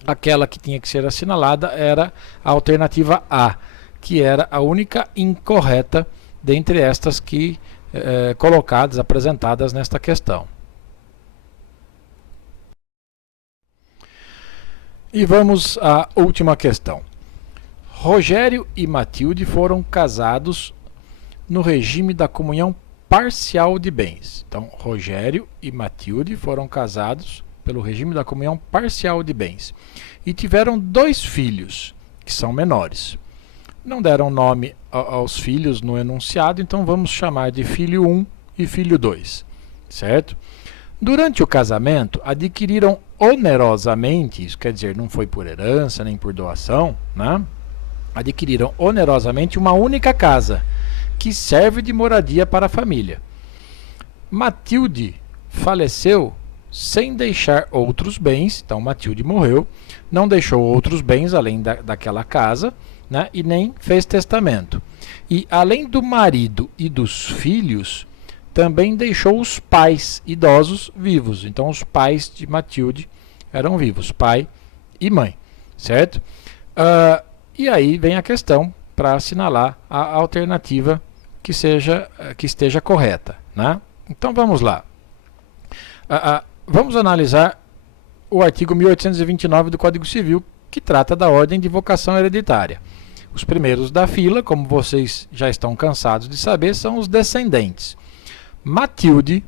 aquela que tinha que ser assinalada era a alternativa A, que era a única incorreta dentre estas que colocadas, apresentadas nesta questão. E vamos à última questão. Rogério e Matilde foram casados no regime da comunhão parcial de bens. Então, Rogério e Matilde foram casados pelo regime da comunhão parcial de bens e tiveram 2 filhos, que são menores. não deram nome aos filhos no enunciado, então vamos chamar de filho 1 e filho 2, certo? Durante o casamento, adquiriram onerosamente, isso quer dizer, não foi por herança nem por doação, né? Adquiriram onerosamente uma única casa, que serve de moradia para a família. Matilde faleceu sem deixar outros bens, então Matilde morreu, não deixou outros bens além daquela casa, né, e nem fez testamento. E além do marido e dos filhos, também deixou os pais idosos vivos. Então os pais de Matilde eram vivos, pai e mãe, certo? E aí vem a questão para assinalar a alternativa que esteja correta, né? Então vamos lá. Vamos analisar o artigo 1829 do Código Civil, que trata da ordem de vocação hereditária. Os primeiros da fila, como vocês já estão cansados de saber, são os descendentes. Matilde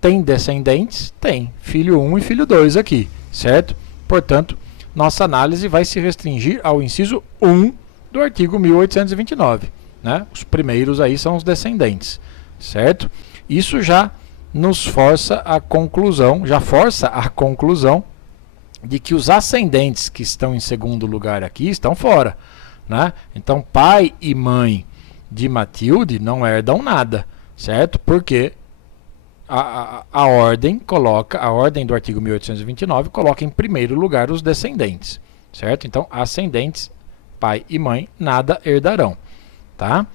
tem descendentes? Tem. Filho 1 e filho 2 aqui, certo? Portanto, nossa análise vai se restringir ao inciso 1 do artigo 1829. Né? Os primeiros aí são os descendentes, certo? Isso já nos força a conclusão, de que os ascendentes que estão em segundo lugar aqui estão fora, né? Então, pai e mãe de Matilde não herdam nada, certo? Porque a ordem do artigo 1829 coloca em primeiro lugar os descendentes, certo? Então, ascendentes, pai e mãe, nada herdarão, tá?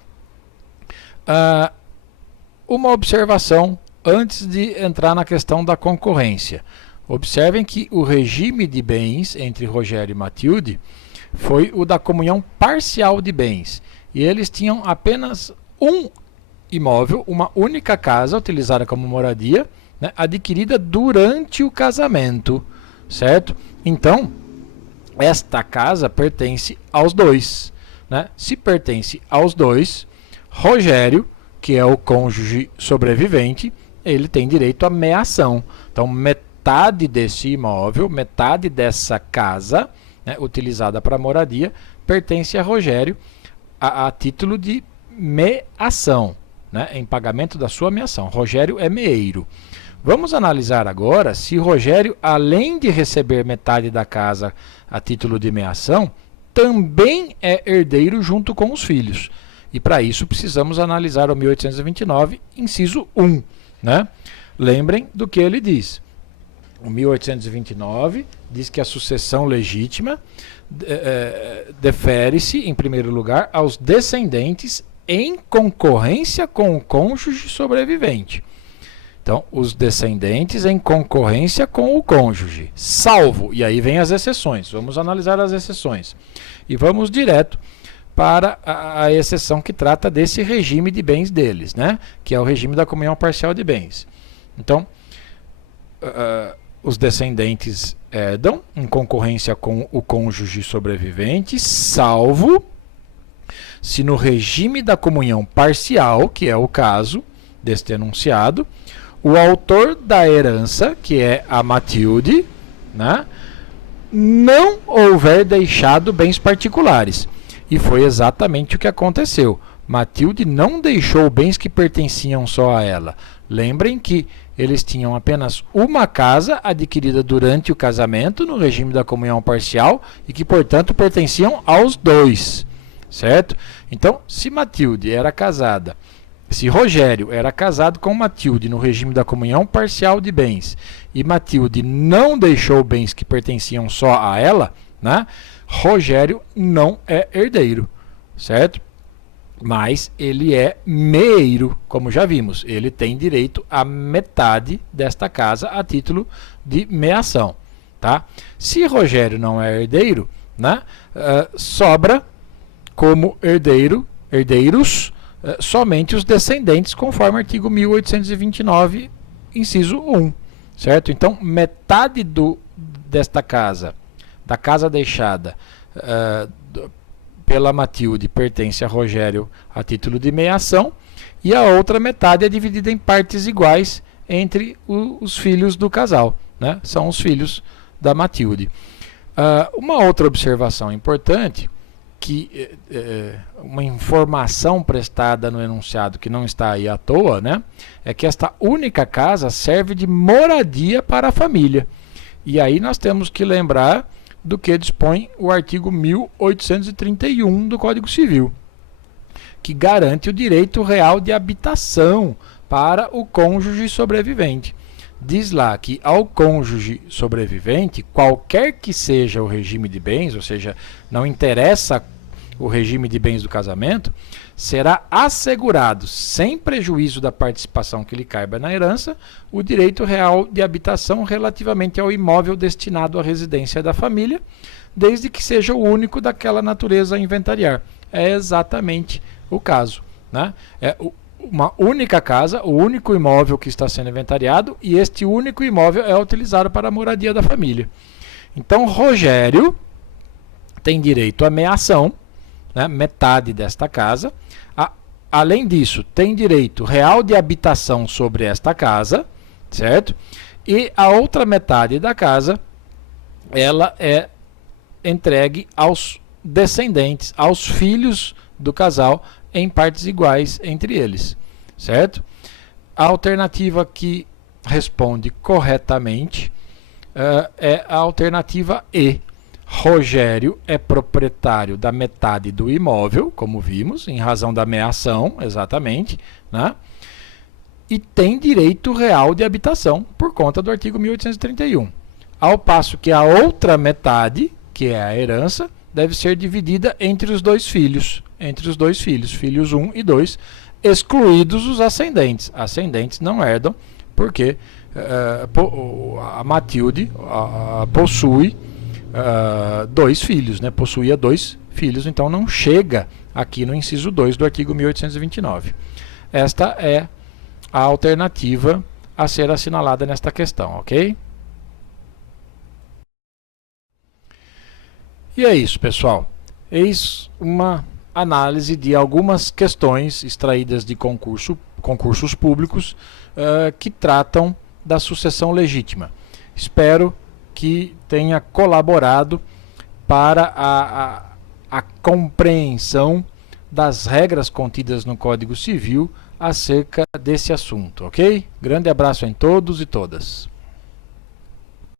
Uma observação antes de entrar na questão da concorrência. Observem que o regime de bens entre Rogério e Matilde foi o da comunhão parcial de bens. E eles tinham apenas um imóvel, uma única casa utilizada como moradia, né, adquirida durante o casamento, certo? Então, esta casa pertence aos dois, né? Se pertence aos dois, Rogério, que é o cônjuge sobrevivente, ele tem direito à meação. Então, metade desse imóvel, metade dessa casa, né, utilizada para moradia, pertence a Rogério a título de meação, né, em pagamento da sua meação. Rogério é meeiro. Vamos analisar agora se Rogério, além de receber metade da casa a título de meação, também é herdeiro junto com os filhos. E para isso precisamos analisar o 1829, inciso 1. Né? Lembrem do que ele diz. O 1829 diz que a sucessão legítima defere-se, em primeiro lugar, aos descendentes em concorrência com o cônjuge sobrevivente. Então, os descendentes em concorrência com o cônjuge, salvo, e aí vem as exceções. Vamos analisar as exceções. E vamos direto para a exceção que trata desse regime de bens deles, né? Que é o regime da comunhão parcial de bens. Então, os descendentes herdam em concorrência com o cônjuge sobrevivente, salvo se no regime da comunhão parcial, que é o caso deste enunciado, o autor da herança, que é a Matilde, né, não houver deixado bens particulares. E foi exatamente o que aconteceu. Matilde não deixou bens que pertenciam só a ela. Lembrem que eles tinham apenas uma casa adquirida durante o casamento, no regime da comunhão parcial, e que, portanto, pertenciam aos dois. Certo? Então, se Rogério era casado com Matilde no regime da comunhão parcial de bens, e Matilde não deixou bens que pertenciam só a ela, né? Rogério não é herdeiro, certo? Mas ele é meeiro, como já vimos. Ele tem direito a metade desta casa a título de meação, tá? Se Rogério não é herdeiro, né, sobra como herdeiros somente os descendentes, conforme o artigo 1829, inciso 1, certo? Então, metade desta casa, da casa deixada pela Matilde, pertence a Rogério a título de meação, e a outra metade é dividida em partes iguais entre os filhos do casal, né? São os filhos da Matilde. Uma outra observação importante que uma informação prestada no enunciado que não está aí à toa, né, é que esta única casa serve de moradia para a família. E aí nós temos que lembrar do que dispõe o artigo 1831 do Código Civil, que garante o direito real de habitação para o cônjuge sobrevivente. Diz lá que ao cônjuge sobrevivente, qualquer que seja o regime de bens, ou seja, não interessa o regime de bens do casamento, será assegurado, sem prejuízo da participação que lhe caiba na herança, o direito real de habitação relativamente ao imóvel destinado à residência da família, desde que seja o único daquela natureza a inventariar. É exatamente o caso, né? Uma única casa, o único imóvel que está sendo inventariado, e este único imóvel é utilizado para a moradia da família. Então, Rogério tem direito à meação, né, metade desta casa. Além disso, tem direito real de habitação sobre esta casa, certo? E a outra metade da casa, ela é entregue aos descendentes, aos filhos do casal, em partes iguais entre eles, certo? A alternativa que responde corretamente é a alternativa E. Rogério é proprietário da metade do imóvel, como vimos, em razão da meação, exatamente, né? E tem direito real de habitação por conta do artigo 1831. Ao passo que a outra metade, que é a herança, deve ser dividida entre os dois filhos, filhos 1 e 2, excluídos os ascendentes. Ascendentes não herdam, porque a Matilde possui dois filhos, né? Possuía 2 filhos, então não chega aqui no inciso 2 do artigo 1829. Esta é a alternativa a ser assinalada nesta questão, ok? E é isso, pessoal. Eis uma análise de algumas questões extraídas de concursos públicos que tratam da sucessão legítima. Espero que tenha colaborado para a compreensão das regras contidas no Código Civil acerca desse assunto, ok? Grande abraço em todos e todas.